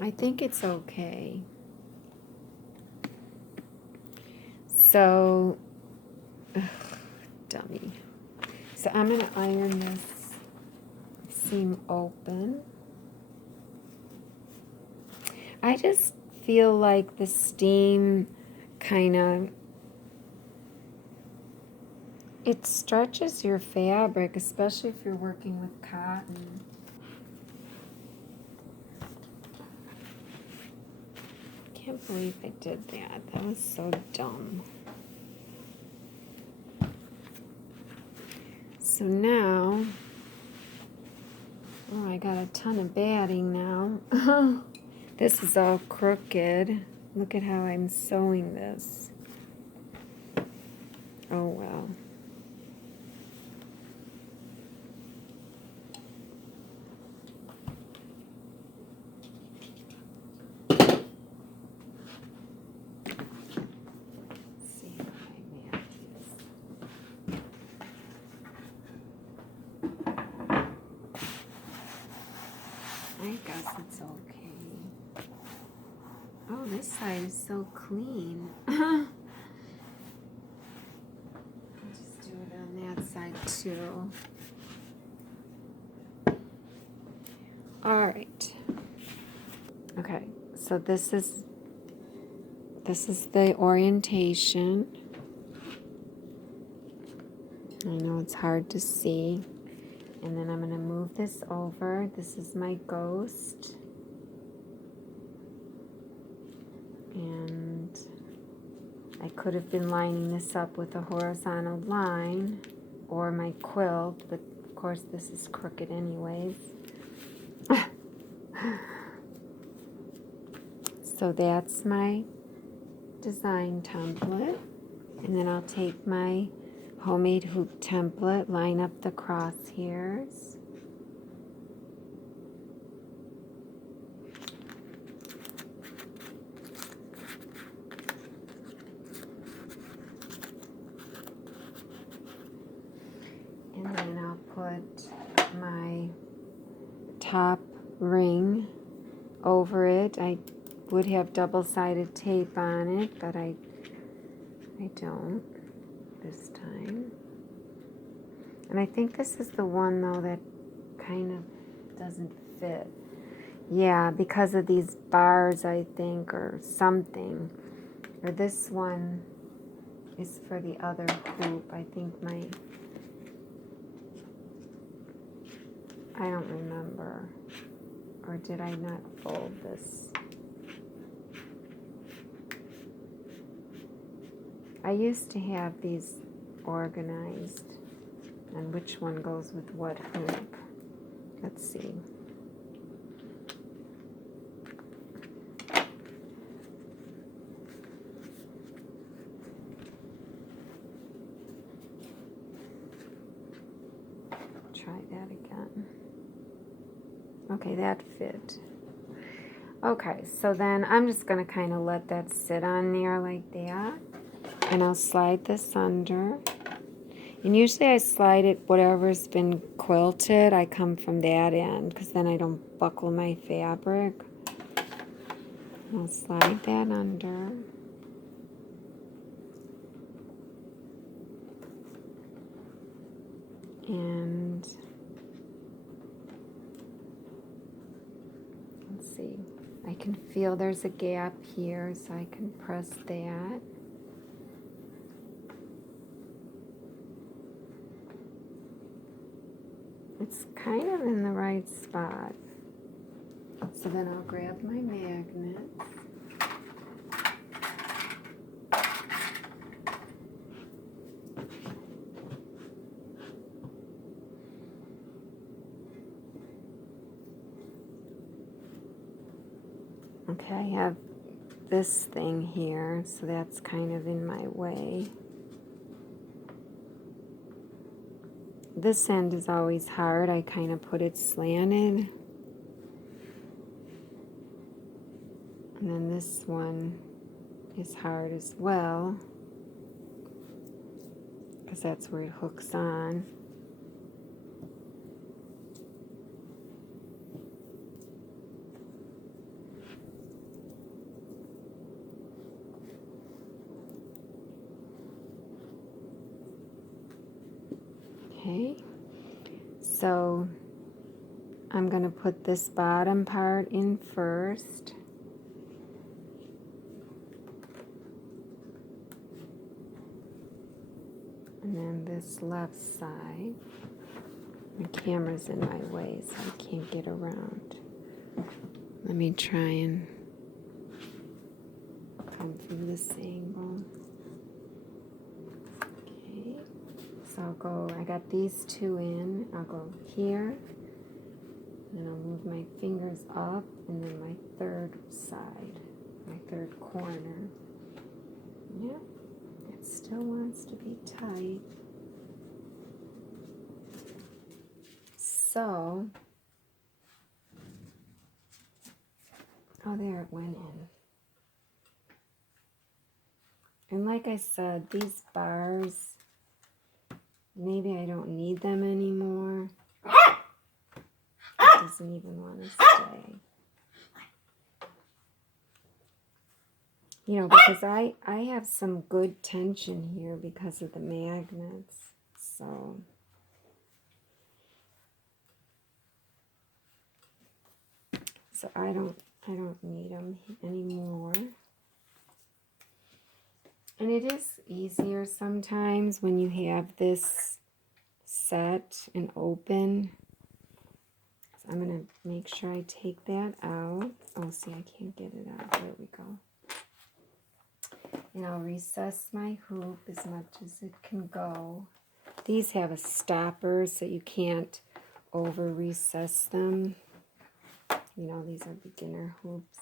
I think it's okay. So, dummy. So I'm going to iron this seam open. I just feel like the steam kind of, it stretches your fabric, especially if you're working with cotton. Can't believe I did that. That was so dumb. So now, oh, I got a ton of batting now. This is all crooked. Look at how I'm sewing this. Oh, well. I guess it's okay. Oh, this side is so clean. I'll just do it on that side too. All right. Okay, so this is the orientation. I know it's hard to see. And then I'm going to move this over. This is my ghost. And I could have been lining this up with a horizontal line or my quilt, but of course this is crooked anyways. So that's my design template. And then I'll take my homemade hoop template, line up the crosshairs. And then I'll put my top ring over it. I would have double-sided tape on it, but I don't this time. And I think this is the one though that kind of doesn't fit. Yeah, because of these bars, I think, or something. Or this one is for the other hoop. I think I don't remember. Or did I not fold this? I used to have these organized, and which one goes with what hoop. Let's see. Try that again. Okay, that fit. Okay, so then I'm just going to kind of let that sit on there like that. And I'll slide this under. And usually I slide it, whatever's been quilted, I come from that end, because then I don't buckle my fabric. I'll slide that under. And let's see. I can feel there's a gap here, so I can press that. It's kind of in the right spot. So then I'll grab my magnets. Okay, I have this thing here, so that's kind of in my way. This end is always hard. I kind of put it slanted. And then this one is hard as well, because that's where it hooks on. Okay, so I'm going to put this bottom part in first. And then this left side. My camera's in my way, so I can't get around. Let me try and come through this angle. Okay, so I'll go, I got these two in. I'll go here, and I'll move my fingers up, and then my third side, my third corner. Yeah. Still wants to be tight. So, oh, there it went in. And like I said, these bars, maybe I don't need them anymore. It doesn't even want to stay. You know, because I have some good tension here because of the magnets. So I don't need them anymore. And it is easier sometimes when you have this set and open. So I'm going to make sure I take that out. Oh, see, I can't get it out. There we go. And I'll recess my hoop as much as it can go. These have a stopper so you can't over recess them. You know, these are beginner hoops.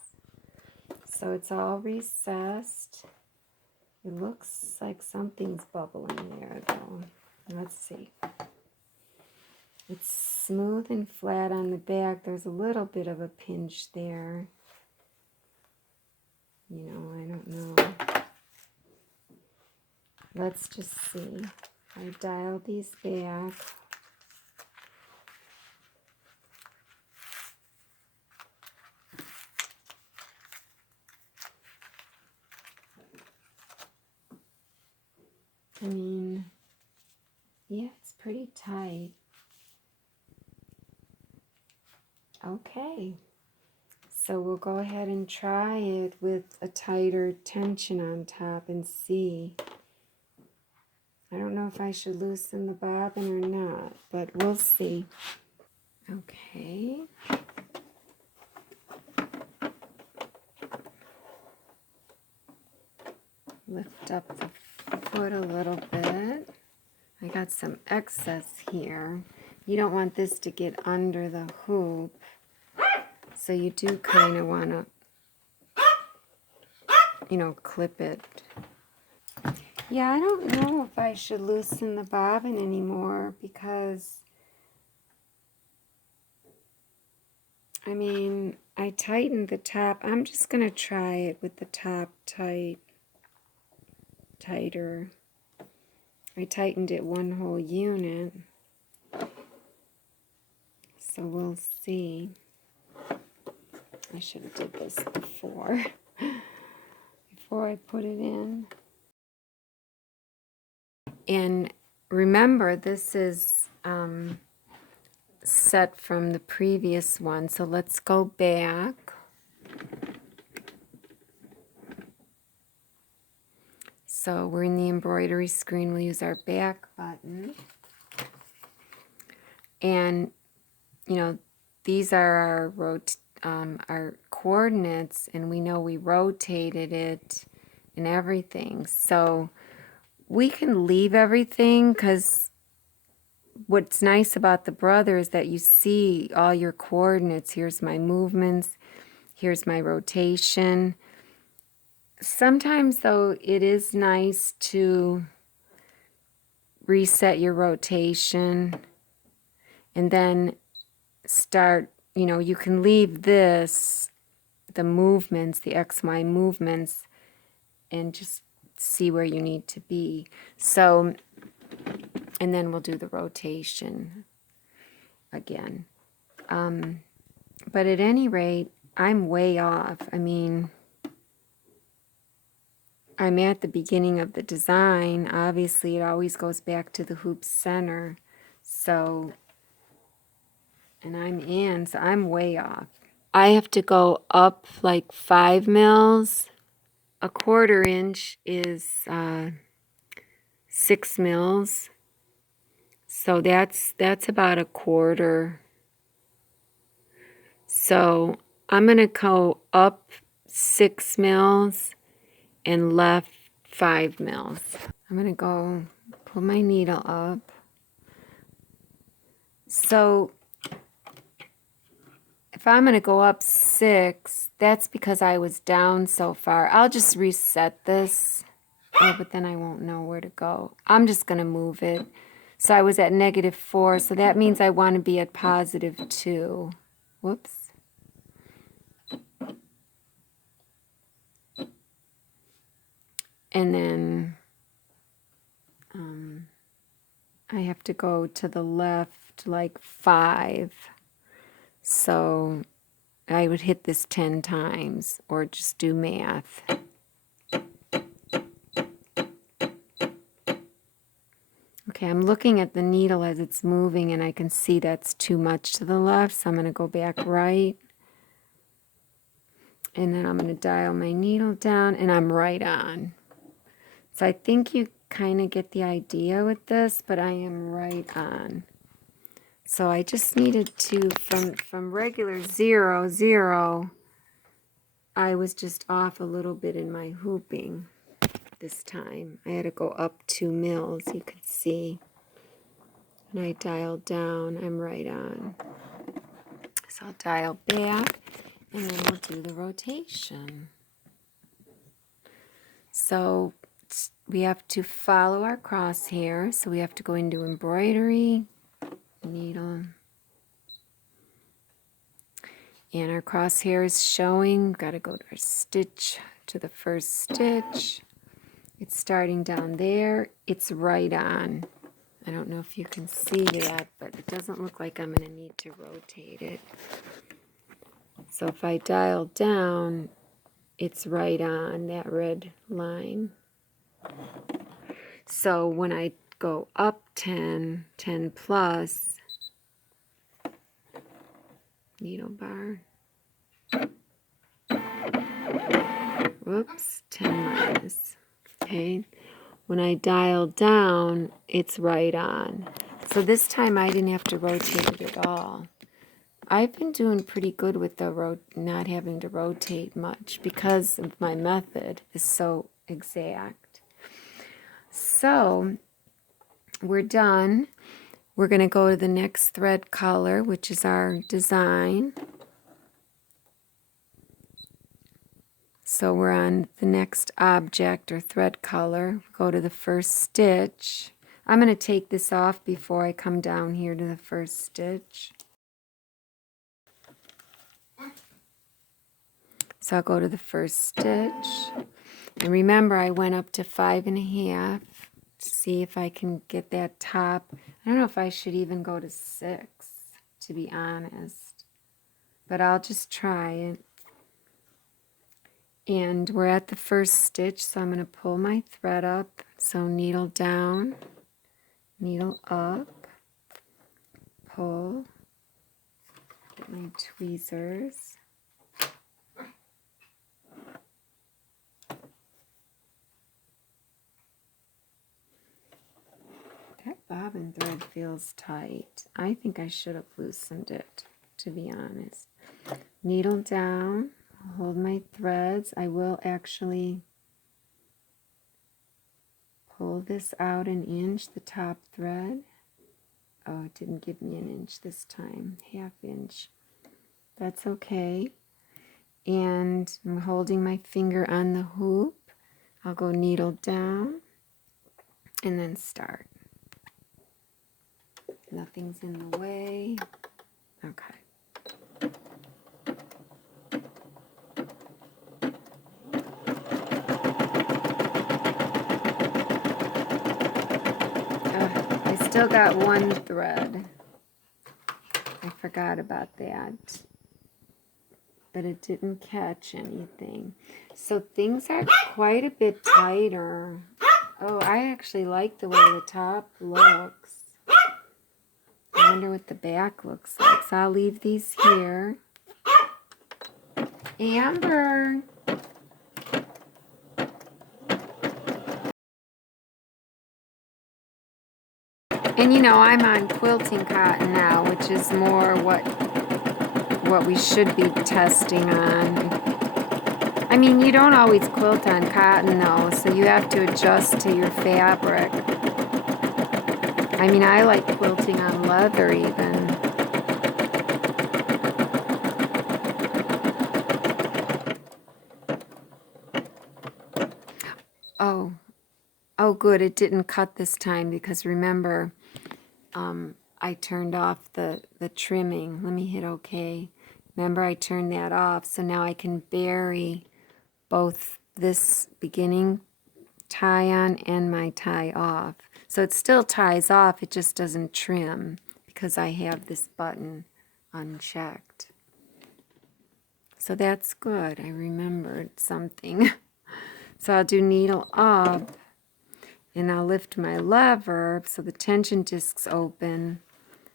So it's all recessed. It looks like something's bubbling there though. Let's see. It's smooth and flat on the back. There's a little bit of a pinch there. You know, I don't know. Let's just see. I dial these back. I mean, yeah, it's pretty tight. Okay. So we'll go ahead and try it with a tighter tension on top and see. I don't know if I should loosen the bobbin or not, but we'll see. Okay. Lift up the foot a little bit. I got some excess here. You don't want this to get under the hoop, so you do kind of want to, you know, clip it. Yeah, I don't know if I should loosen the bobbin anymore because, I mean, I tightened the top. I'm just going to try it with the top tighter. I tightened it one whole unit. So we'll see. I should have did this before I put it in. And remember, this is set from the previous one. So let's go back. So we're in the embroidery screen. We'll use our back button. And, you know, these are our coordinates, and we know we rotated it and everything. So we can leave everything because what's nice about the Brother is that you see all your coordinates. Here's my movements. Here's my rotation. Sometimes, though, it is nice to reset your rotation and then start, you know, you can leave this, the movements, the XY movements, and just see where you need to be. So, and then we'll do the rotation again. But at any rate, I'm way off. I mean, I'm at the beginning of the design. Obviously, it always goes back to the hoop center. So, and I'm in, so I'm way off. I have to go up like 5 mils. A 1/4 inch is 6 mils. So that's about a 1/4. So I'm going to go up 6 mils and left 5 mils. I'm going to go put my needle up. So if I'm going to go up 6, that's because I was down so far. I'll just reset this. Oh, but then I won't know where to go. I'm just going to move it. So I was at -4, so that means I want to be at +2. Whoops. And then I have to go to the left like 5. So I would hit this 10 times or just do math. Okay, I'm looking at the needle as it's moving and I can see that's too much to the left, so I'm going to go back right. And then I'm going to dial my needle down and I'm right on. So I think you kind of get the idea with this, but I am right on. So I just needed to, from regular 0, 0, I was just off a little bit in my hooping this time. I had to go up 2 mils, you could see. And I dialed down, I'm right on. So I'll dial back, and then we'll do the rotation. So we have to follow our crosshair, so we have to go into embroidery, needle, and our crosshair is showing. Got to go to our stitch, to the first stitch. It's starting down there. It's right on. I don't know if you can see that, but it doesn't look like I'm going to need to rotate it. So if I dial down, it's right on that red line. So when I go up 10, 10 plus, needle bar, whoops, 10 minus, okay. When I dial down, it's right on. So this time I didn't have to rotate it at all. I've been doing pretty good with the not having to rotate much because of my method is so exact. So we're done. We're going to go to the next thread color, which is our design. So we're on the next object or thread color. Go to the first stitch. I'm going to take this off before I come down here to the first stitch. So I'll go to the first stitch. And remember, I went up to 5.5 to see if I can get that top. I don't know if I should even go to 6, to be honest. But I'll just try it. And we're at the first stitch, so I'm going to pull my thread up. So needle down, needle up, pull, get my tweezers. That bobbin thread feels tight. I think I should have loosened it, to be honest. Needle down, hold my threads. I will actually pull this out an inch, the top thread. Oh, it didn't give me an inch this time, ½ inch. That's okay. And I'm holding my finger on the hoop. I'll go needle down and then start. Nothing's in the way. Okay. I still got one thread. I forgot about that. But it didn't catch anything. So things are quite a bit tighter. Oh, I actually like the way the top looks. I wonder what the back looks like. So I'll leave these here. Amber. And you know, I'm on quilting cotton now, which is more what we should be testing on. I mean, you don't always quilt on cotton though, so you have to adjust to your fabric. I mean, I like quilting on leather even. Oh good, it didn't cut this time because remember, I turned off the trimming. Let me hit OK. Remember, I turned that off, so now I can bury both this beginning tie on and my tie off. So it still ties off, it just doesn't trim because I have this button unchecked. So that's good. I remembered something. So I'll do needle up, and I'll lift my lever so the tension disc's open.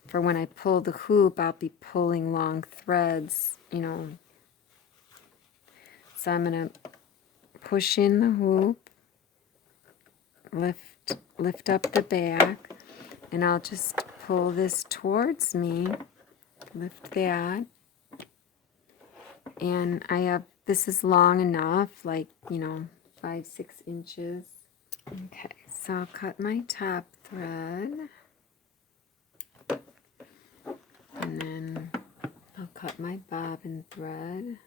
For when I pull the hoop, I'll be pulling long threads, you know. So I'm going to push in the hoop, lift up the back, and I'll just pull this towards me, lift that, and I have, this is long enough, like, you know, 5-6 inches. Okay, so I'll cut my top thread, and then I'll cut my bobbin thread.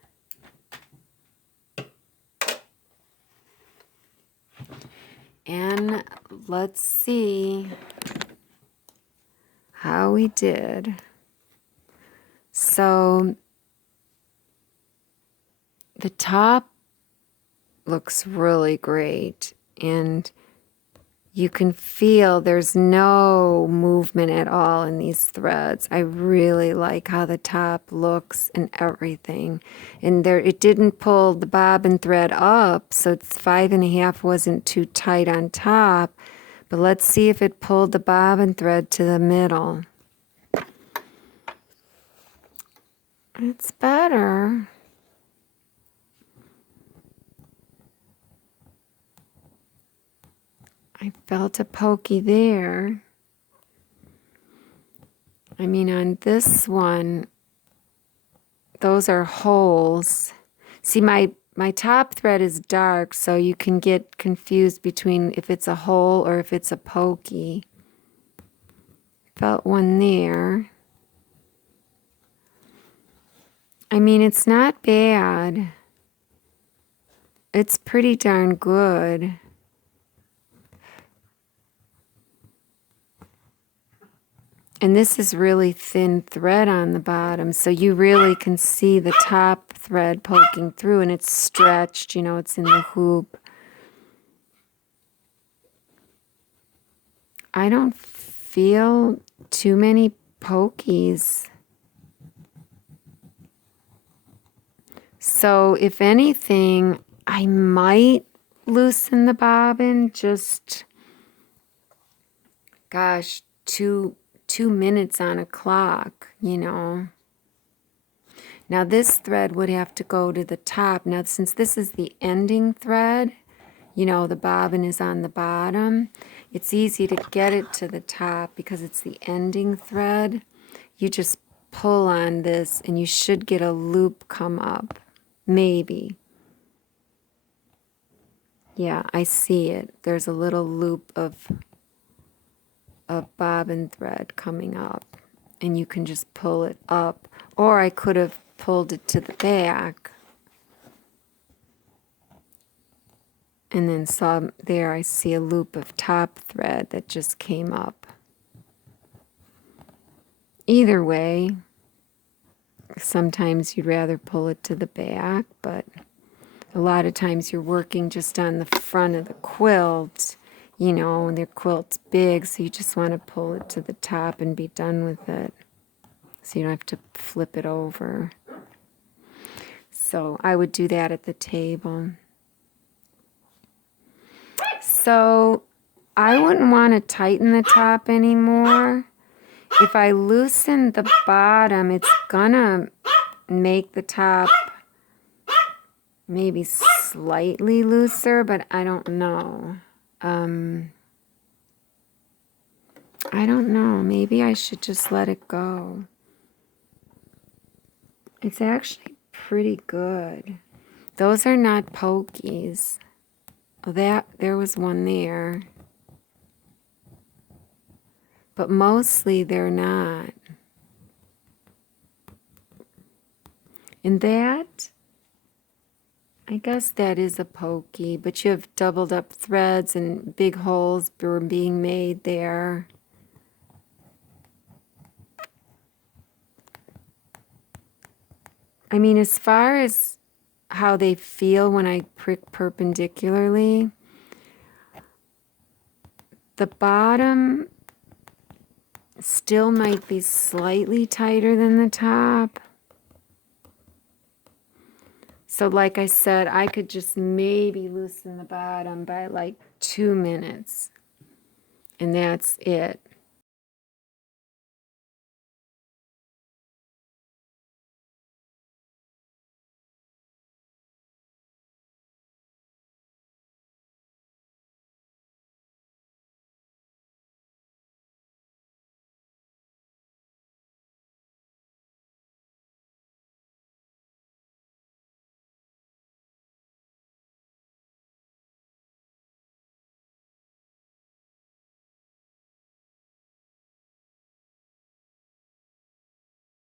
And let's see how we did. So the top looks really great, and you can feel there's no movement at all in these threads. I really like how the top looks and everything. And there, it didn't pull the bobbin thread up, so it's 5.5 wasn't too tight on top. But let's see if it pulled the bobbin thread to the middle. It's better. I felt a pokey there. I mean, on this one, those are holes. See, my top thread is dark, so you can get confused between if it's a hole or if it's a pokey. Felt one there. I mean, it's not bad. It's pretty darn good. And this is really thin thread on the bottom, so you really can see the top thread poking through, and it's stretched, you know, it's in the hoop. I don't feel too many pokies. So if anything, I might loosen the bobbin, just, gosh, two minutes on a clock, you know. Now this thread would have to go to the top. Now since this is the ending thread, you know, the bobbin is on the bottom, it's easy to get it to the top because it's the ending thread. You just pull on this and you should get a loop come up. Maybe. Yeah, I see it. There's a little loop of bobbin thread coming up, and you can just pull it up, or I could have pulled it to the back and then saw there, I see a loop of top thread that just came up. Either way, sometimes you'd rather pull it to the back, but a lot of times you're working just on the front of the quilt, you know, and their quilt's big, so you just want to pull it to the top and be done with it. So you don't have to flip it over. So I would do that at the table. So I wouldn't want to tighten the top anymore. If I loosen the bottom, it's gonna make the top maybe slightly looser, but I don't know. I don't know. Maybe I should just let it go. It's actually pretty good. Those are not pokies. Oh, there was one there. But mostly they're not. And that, I guess that is a pokey, but you have doubled up threads and big holes were being made there. I mean, as far as how they feel when I prick perpendicularly, the bottom Still might be slightly tighter than the top. So like I said, I could just maybe loosen the bottom by like 2 minutes. And that's it.